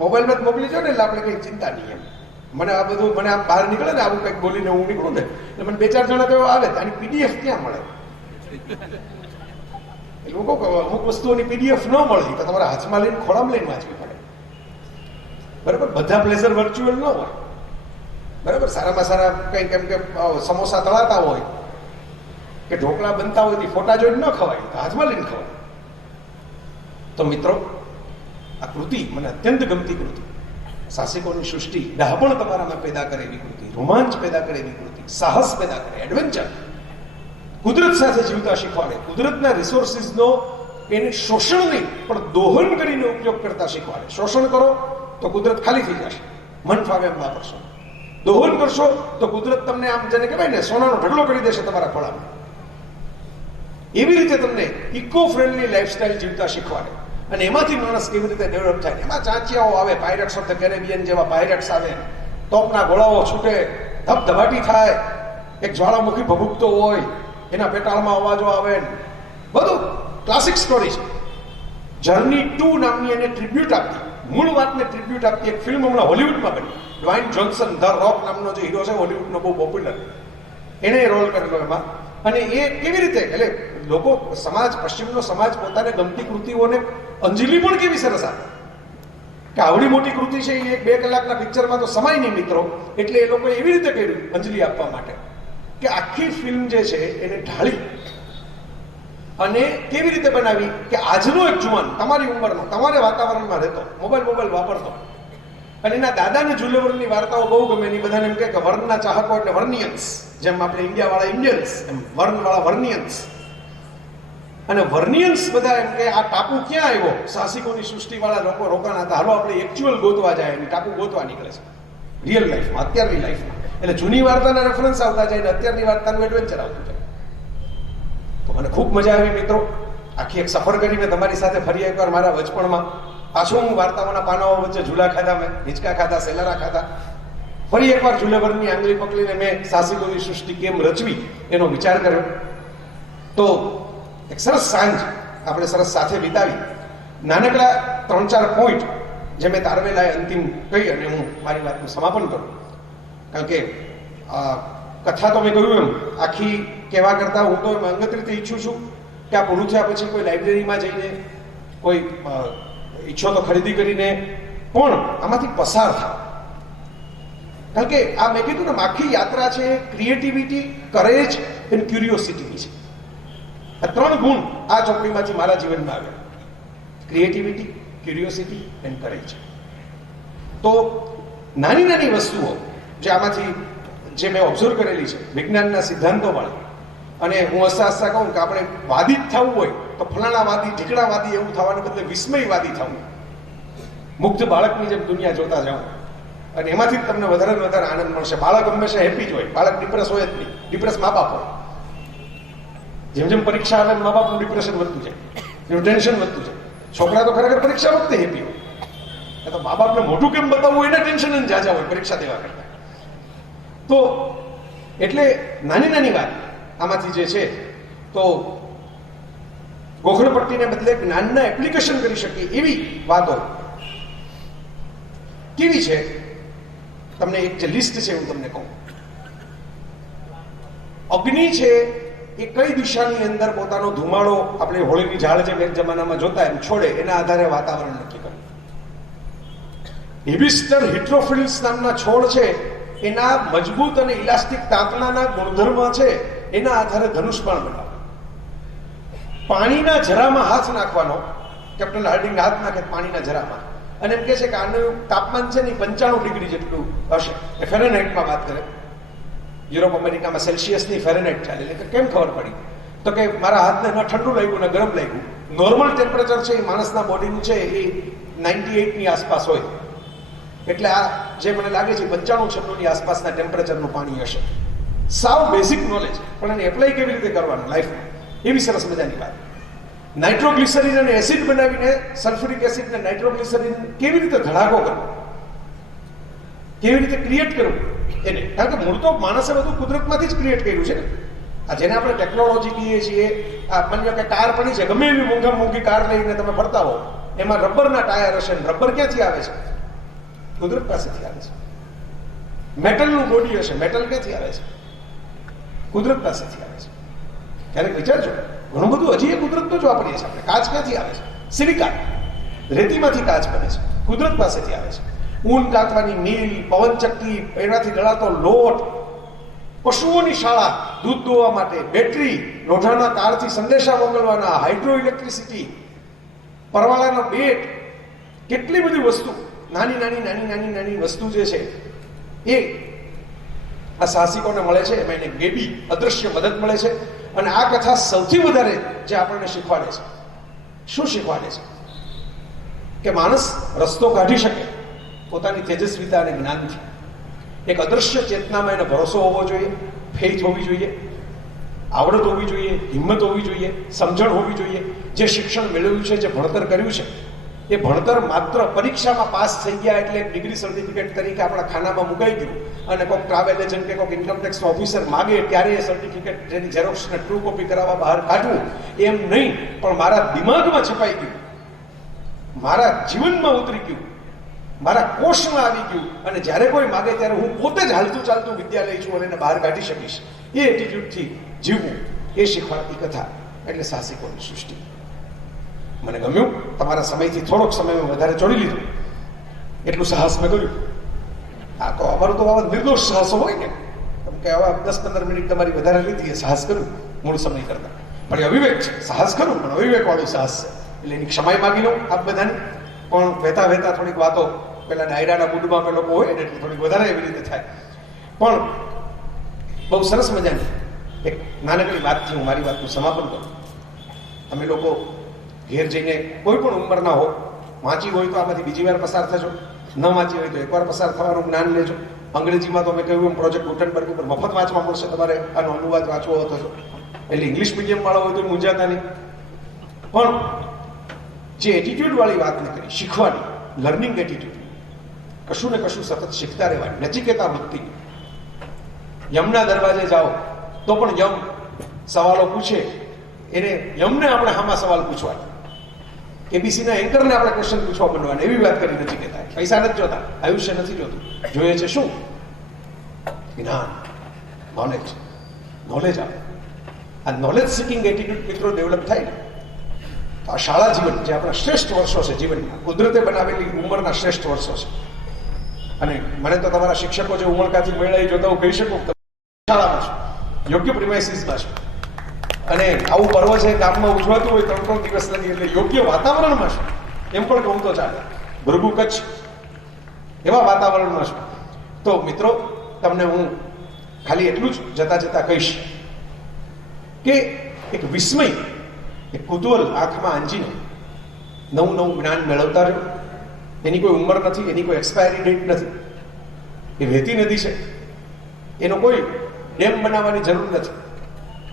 મોબાઈલમાં જ મોકલી જાઓ ને એટલે આપણે કઈ ચિંતા નહીં એમ. મને આ બધું મને આમ બહાર નીકળે ને આવું કંઈક બોલીને હું નીકળું ને એટલે મને 2-4 જણા તો આવે આની પીડીએફ ક્યાં મળે? એટલે હું કહું અમુક વસ્તુઓની પીડીએફ ન મળે તો તમારા હાથમાં લઈને ખોળામાં લઈને વાંચવી પડે. બરાબર? બધા પ્લેઝર વર્ચ્યુઅલ ન હોય. બરાબર? સારામાં સારા કંઈક એમ કે સમોસા તળાતા હોય કે ઢોકળા બનતા હોય ફોટા જોઈને ન ખવાય, હાથમાં લઈને ખવાય. તો મિત્રો, આ કૃતિ મને અત્યંત ગમતી કૃતિ, સાહસિકોની સૃષ્ટિ, ડહાપણ તમારામાં પેદા કરે એવી કૃતિ, રોમાંચ પેદા કરે એવી કૃતિ, સાહસ પેદા કરે, એડવેન્ચર, કુદરત સાથે જીવતા શીખવાડે, કુદરતના રિસોર્સિસનો એને શોષણ નહીં પણ દોહન કરીને ઉપયોગ કરતા શીખવાડે. શોષણ કરો તો કુદરત ખાલી થઈ જશે, મન ફાવે એમ વાપરશો. દોહન કરશો તો કુદરત તમને આમ જેને કહેવાય ને સોનાનો ઢગલો કરી દેશે તમારા ખોળામાં. એવી રીતે તમને ઇકો ફ્રેન્ડલી લાઈફસ્ટાઈલ જીવતા શીખવાડે અને એમાંથી માણસ કેવી રીતે ડેવલપ થાય. એમાં ચાંચિયાઓ આવે, પાયરેટ્સ ઓફ ધ કેરેબિયન જેવા પાયરેટ્સ આવે, તોપના ગોળાઓ છૂટે, ધબધબાટી થાય, એક જ્વાળામુખી ભભૂકતો હોય, એના પેટાળમાં અવાજો આવે, બધું ક્લાસિક સ્ટોરી છે. જર્ની 2 નામની એને ટ્રિબ્યુટ આપતી, મૂળ વાતને ટ્રિબ્યુટ આપતી એક ફિલ્મ હમણાં હોલિવૂડમાં બની. ડ્વાઇન જોન્સન ધ રોક નામનો જે હીરો છે હોલિવૂડનો બહુ પોપ્યુલર, એને રોલ કરેલો એમાં. અને એ કેવી રીતે એટલે લોકો સમાજ, પશ્ચિમનો સમાજ પોતાને ગમતી કૃતિઓને અંજલિ પણ કેવી સરસ આપે કે આવડી મોટી કૃતિ છે એ 1-2 કલાકના પિક્ચરમાં તો સમાય નહીં મિત્રો. એટલે એ લોકોએ એવી રીતે કર્યું અંજલિ આપવા માટે કે આખી ફિલ્મ જે છે એને ઢાળી અને કેવી રીતે બનાવી કે આજનો એક જુવાન તમારી ઉંમરનો, તમારે વાતાવરણમાં રહેતો, મોબાઈલ વાપરતો અને એના દાદાને જુલે વર્નની વાર્તાઓ બહુ ગમે. એની બધાને એમ કે વર્ણના ચાહકો એટલે વર્નિયન્સ, જેમ આપણે ઇન્ડિયાવાળા ઇન્ડિયન્સ, એમ વર્ણવાળા વર્નિયન્સ. અને વર્નિયન્સ બધા એમ કે આ ટાપુ ક્યાં આવ્યો? સાહસિકોની સૃષ્ટિવાળા લોકો રોકાણા હતા, હાલો આપણે એકચ્યુઅલ ગોતવા જાય, એની ટાપુ ગોતવા નીકળે છે રિયલ લાઈફમાં, અત્યારની લાઈફમાં. એટલે જૂની વાર્તાના રેફરન્સ આવતા જાય ને અત્યારની વાર્તાનું એડવેન્ચર આવતું જાય. તો મને ખૂબ મજા આવી મિત્રો. આખી એક સફર કરીને તમારી સાથે ફરી એકવાર મારા બચપણમાં પાછું હું વાર્તાઓના પાનાઓ વચ્ચે ઝૂલા ખાધા, મેં હિંચકા ખાધા, સેલારા ખાધા. ફરી એકવાર જુલે વર્નની આંગળી પકડીને મેં સાહસિકોની સૃષ્ટિ કેમ રચવી એનો વિચાર કર્યો. તો એક સરસ સાંજ આપણે સરસ સાથે વિતાવી. નાનકડા 3-4 પોઈન્ટ જે મેં તારવેલા અંતિમ કહી અને હું મારી વાતનું સમાપન કરું. કારણ કે કથા તો મેં કહ્યું એમ આખી કહેવા કરતાં હું તો એમ અંગત રીતે ઈચ્છું છું કે આ પૂરું થયા પછી કોઈ લાઇબ્રેરીમાં જઈને, કોઈ ઈચ્છો તો ખરીદી કરીને પણ આમાંથી પસાર થાય. કારણ કે આ મેં કીધું ને આખી યાત્રા છે ક્રિએટિવિટી, કરેજ એન્ડ ક્યુરિયોસિટીની છે. આ 3 ગુણ આ ચોપડીમાંથી મારા જીવનમાં આવ્યા: ક્રિએટિવિટી, ક્યુરિયોસિટી એન્ડ કરેજ. તો નાની નાની વસ્તુઓ જે આમાંથી જે મેં ઓબ્ઝર્વ કરેલી છે વિજ્ઞાનના સિદ્ધાંતો વાળી, અને હું હસતા કહું કે આપણે વાદી જ થવું હોય તો ફલાણા વાદી, ઢીકડા વાદી એવું થવાને બદલે વિસ્મયવાદી થવું, મુગ્ધ બાળકની જેમ દુનિયા જોતા જાઓ અને એમાંથી જ તમને વધારે ને વધારે આનંદ મળશે. બાળક હંમેશા હેપી જ હોય, બાળક ડિપ્રેસ હોય જ નહીં. ડિપ્રેસ મા બાપ હોય. જેમ જેમ પરીક્ષા આવે મા બાપનું ડિપ્રેશન વધતું જાય, એનું ટેન્શન વધતું જાય. છોકરા તો ખરેખર પરીક્ષા વખતે હેપી હોય, તો મા બાપને મોઢું કેમ બતાવવું એના ટેન્શન જ જાજા હોય પરીક્ષા દેવા કરતા. તો એટલે નાની નાની વાત આમાંથી જે છે તો ગોખણપટ્ટીને બદલે જ્ઞાનના એપ્લિકેશન કરી શકીએ એવી વાતો કેવી છે. તમને એક જે લિસ્ટ છે હું તમને કહું. અગ્નિ છે એ કઈ દિશાની અંદર પોતાનો ધુમાડો, આપણે હોળીની ઝાડ જે એક જમાનામાં જોતા એમ છોડે, એના આધારે વાતાવરણ નક્કી કરે. હિબિસ્ટર હિટ્રોફિલ્સ નામના છોડ છે એના મજબૂત અને ઇલાસ્ટિક તાંતણાના ગુણધર્મ છે એના આધારે ધનુષ્બાણ બનાવે. પાણીના જરામાં હાથ નાખવાનો, કેપ્ટન હાર્ડિંગ હાથ નાખે પાણીના જરામાં અને એમ કહે છે કે આનું તાપમાન છે ને 95 ડિગ્રી જેટલું હશે. એ ફેરેનહાઇટમાં વાત કરે. યુરોપ અમેરિકામાં સેલ્સિયસની ફેરેનહાઇટ ચાલે. એટલે કેમ ખબર પડી? તો કે મારા હાથને ન ઠંડુ લાગ્યું ને ગરમ લાગ્યું. નોર્મલ ટેમ્પરેચર છે એ માણસના બોડીનું છે એ 98ની આસપાસ હોય. એટલે આ જે મને લાગે છે 95-96ની આસપાસના ટેમ્પરેચરનું પાણી હશે. સાવ બેઝિક નોલેજ, પણ એને એપ્લાય કેવી રીતે કરવાનું લાઈફમાં, એવી સરસ મજાની વાત. નાઇટ્રોગ્લિસરીન અને એસિડ બનાવીને સલ્ફ્યુરિક એસિડ ને નાઇટ્રોગ્લિસરીન કેવી રીતે ધડાકો કરવો, કેવી રીતે ક્રિએટ કરવું એને, કારણ કે મૂળ તો માણસે બધું કુદરતમાંથી જ ક્રિએટ કર્યું છે ને. આ જેને આપણે ટેકનોલોજી કહીએ છીએ, આ માની કે કાર પડી છે, ગમે એવી મોંઘી કાર લઈને તમે ફરતા હો, એમાં રબરના ટાયર હશે. રબર ક્યાંથી આવે છે? કુદરત પાસેથી આવે છે. મેટલનું બોડી હશે, મેટલ ક્યાંથી આવે છે? કુદરત પાસેથી આવે છે. ક્યારેક વિચારજો, ઘણું બધું હજી એ કુદરતનું જ વાપરીએ છીએ આપણે. કાચ ક્યાંથી આવે છે? સિલિકા, રેતીમાંથી કાચ બને છે, કુદરત પાસેથી આવે છે. ઊન કાતવાની મિલ, પવનચક્કી, એનાથી દળાતો લોટ, પશુઓની શાળા દૂધ દોવા માટે, બેટરી, લોઢાના તારથી સંદેશા મોકલવાના, હાઇડ્રો ઇલેક્ટ્રિસિટી, પરવાળાનો બેટ, કેટલી બધી વસ્તુ, નાની વસ્તુ જે છે એ આ સાહસિકોને મળે છે. એમાં એને બેબી અદૃશ્ય મદદ મળે છે. અને આ કથા સૌથી વધારે જે આપણને શીખવાડે છે, શું શીખવાડે છે? કે માણસ રસ્તો કાઢી શકે પોતાની તેજસ્વીતા અને જ્ઞાનથી. એક અદૃશ્ય ચેતનામાં એને ભરોસો હોવો જોઈએ, ફેથ હોવી જોઈએ, આવડત હોવી જોઈએ, હિંમત હોવી જોઈએ, સમજણ હોવી જોઈએ. જે શિક્ષણ મેળવ્યું છે, જે ભણતર કર્યું છે, એ ભણતર માત્ર પરીક્ષામાં પાસ થઈ ગયા એટલે એક ડિગ્રી સર્ટિફિકેટ તરીકે આપણા ખાનામાં મુકાઈ ગયું અને કોઈક ટ્રાવેલ એજન્ટ કે કોઈક ઇન્કમટેક્સ ઓફિસર માગે ત્યારે એ સર્ટિફિકેટ જેની ઝેરોક્સ ને ટ્રુ કોપી કરાવવા બહાર કાઢવું, એમ નહીં, પણ મારા દિમાગમાં છપાઈ ગયું, મારા જીવનમાં ઉતરી ગયું, મારા કોષમાં આવી ગયું, અને જ્યારે કોઈ માગે ત્યારે હું પોતે જ હાલતું ચાલતું વિદ્યાલય છું અને એને બહાર કાઢી શકીશ. એ એટીટ્યુડથી જીવવું, એ શીખવાડતી કથા એટલે સાહસિકોની સૃષ્ટિ. મને ગમ્યું. તમારા સમયથી થોડોક સમય મેં વધારે ચોડી લીધો, એટલું સાહસ મેં કર્યું. આ તો અમારું તો આવા નિર્દોષ સાહસો હોય ને, કે આવા 10-15 મિનિટ તમારી વધારે લીધી, એ સાહસ કર્યું મૂળ સમય કરતા. પણ એ અવિવેક છે. સાહસ કરું પણ અવિવેક વાળું સાહસ છે. એટલે એની ક્ષમાય માગી લઉં આપ બધાની. પણ વહેતા થોડીક વાતો પેલા ડાયરાના મૂડમાં અમે લોકો હોય ને એટલે થોડીક વધારે એવી રીતે થાય. પણ બહુ સરસ મજાની એક નાનકડી વાતથી હું મારી વાતનું સમાપન કરું. અમે લોકો ઘેર જઈને કોઈ પણ ઉંમરના હો, વાંચી હોય તો આમાંથી બીજી વાર પસાર થજો, ન વાંચી હોય તો એકવાર પસાર થવાનું જ્ઞાન લેજો. અંગ્રેજીમાં તો મેં કહ્યું એમ પ્રોજેક્ટ ગુટેનબર્ગ ઉપર મફત વાંચવા મળશે તમારે. આનો અનુવાદ વાંચવો હતો એટલે ઇંગ્લિશ મીડિયમ વાળો હોય તો મૂંઝાતા નહીં. પણ જે એટીટ્યુડ વાળી વાત મેં કરી, શીખવાની, લર્નિંગ એટીટ્યુડ, કશું ને કશું સતત શીખતા રહેવાની, નચિકેતા વૃત્તિ. યમના દરવાજે જાઓ તો પણ યમ સવાલો પૂછે, એને યમને આપણે હામાં સવાલ પૂછવાના. એબીસીના એન્કરને આપણે ક્વેશ્ચન પૂછવા માંડવાના, એવી વાત કરી નચિકેતા. પૈસા નથી જોતા, આયુષ્ય નથી જોતું, જોઈએ છે શું? જ્ઞાન, નોલેજ આપે. આ નોલેજ સિકિંગ એટીટ્યુડ મિત્રો ડેવલપ થાય ને, આ શાળા જીવન જે આપણા શ્રેષ્ઠ વર્ષો છે જીવનમાં, કુદરતે બનાવેલી ઉંમરના શ્રેષ્ઠ વર્ષો છે. અને મને તો તમારા શિક્ષકો જે ઉમળકાથી મેળવી જોતા હું કહી શકું, શાળામાં છું, યોગ્ય પ્રિમાઇસીસમાં છું, અને આવું પર્વ છે ગામમાં ઉજવાતું હોય 3-3 દિવસ લગી, એટલે યોગ્ય વાતાવરણમાં છું એમ પણ કહું તો ચાલે. ભૃગુ કચ્છ એવા વાતાવરણમાં છું. તો મિત્રો, તમને હું ખાલી એટલું જ જતા કહીશ કે એક વિસ્મય, એક કુતૂહલ આંખમાં આંજીને નવું જ્ઞાન મેળવતા રહ્યો. એની કોઈ ઉંમર નથી, એની કોઈ એક્સપાયરી ડેટ નથી. એ વહેતી નદી છે, એનો કોઈ ડેમ બનાવવાની જરૂર નથી.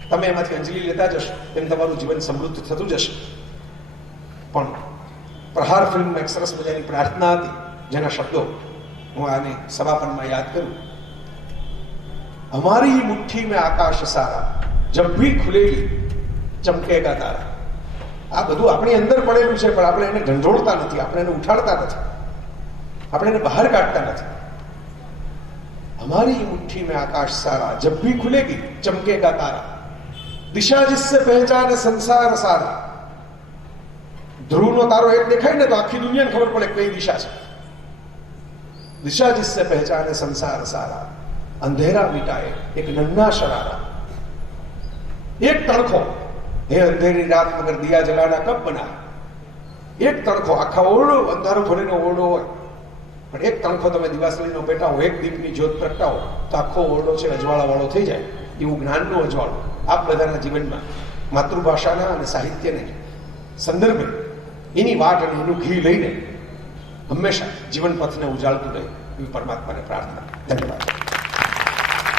તમે એમાંથી અંજલિ લેતા જશો તેમ તમારું જીવન સમૃદ્ધ થતું જશે. પણ પ્રહાર ફિલ્મમાં એક સરસ મજાની પ્રાર્થના હતી, જેના શબ્દો હું આને સમાપનમાં યાદ કરું. હમારી મુઠ્ઠી મેં આકાશ સારા, જબ ભી ખુલેગી ચમકેગા તારા. આ બધું આપણી અંદર પડેલું છે, પણ આપણે એને ઢંઢોળતા નથી, આપણે એને ઉઠાડતા નથી, આપણે એને બહાર કાઢતા નથી. हमारी मुट्ठी में आकाश सारा, जब भी खुलेगी चमकेगा तारा, दिशा जिससे पहचाने संसार सारा. ધ્રુવનો તારો એક દેખાય ને તો આખી દુનિયાને ખબર પડે કઈ દિશા છે. દિશા जिससे पहचाने संसार सारा, अंधेरा मिटाए एक नन्हा शरारा. एक तड़को, हे अंधेरी रात मगर दिया जलाना कब बना. એક તણખો, આખા ઓરડો અંધારો ભરીને ઓરડો હોય, પણ એક તણખો તમે દિવાસળીનો પેટાવો, એક દીપની જ્યોત પ્રગટાવો તો આખો ઓરડો છે અજવાળા વાળો થઈ જાય. એવું જ્ઞાનનું અજવાળું આપ બધાના જીવનમાં માતૃભાષાના અને સાહિત્યને સંદર્ભે એની વાટ અને એનું ઘી લઈને હંમેશા જીવન પથને ઉજાળતું રહે એવી પરમાત્માને પ્રાર્થના. ધન્યવાદ.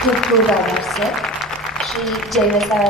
ખૂબ ખૂબ આભાર સર. શ્રી જય વસાવા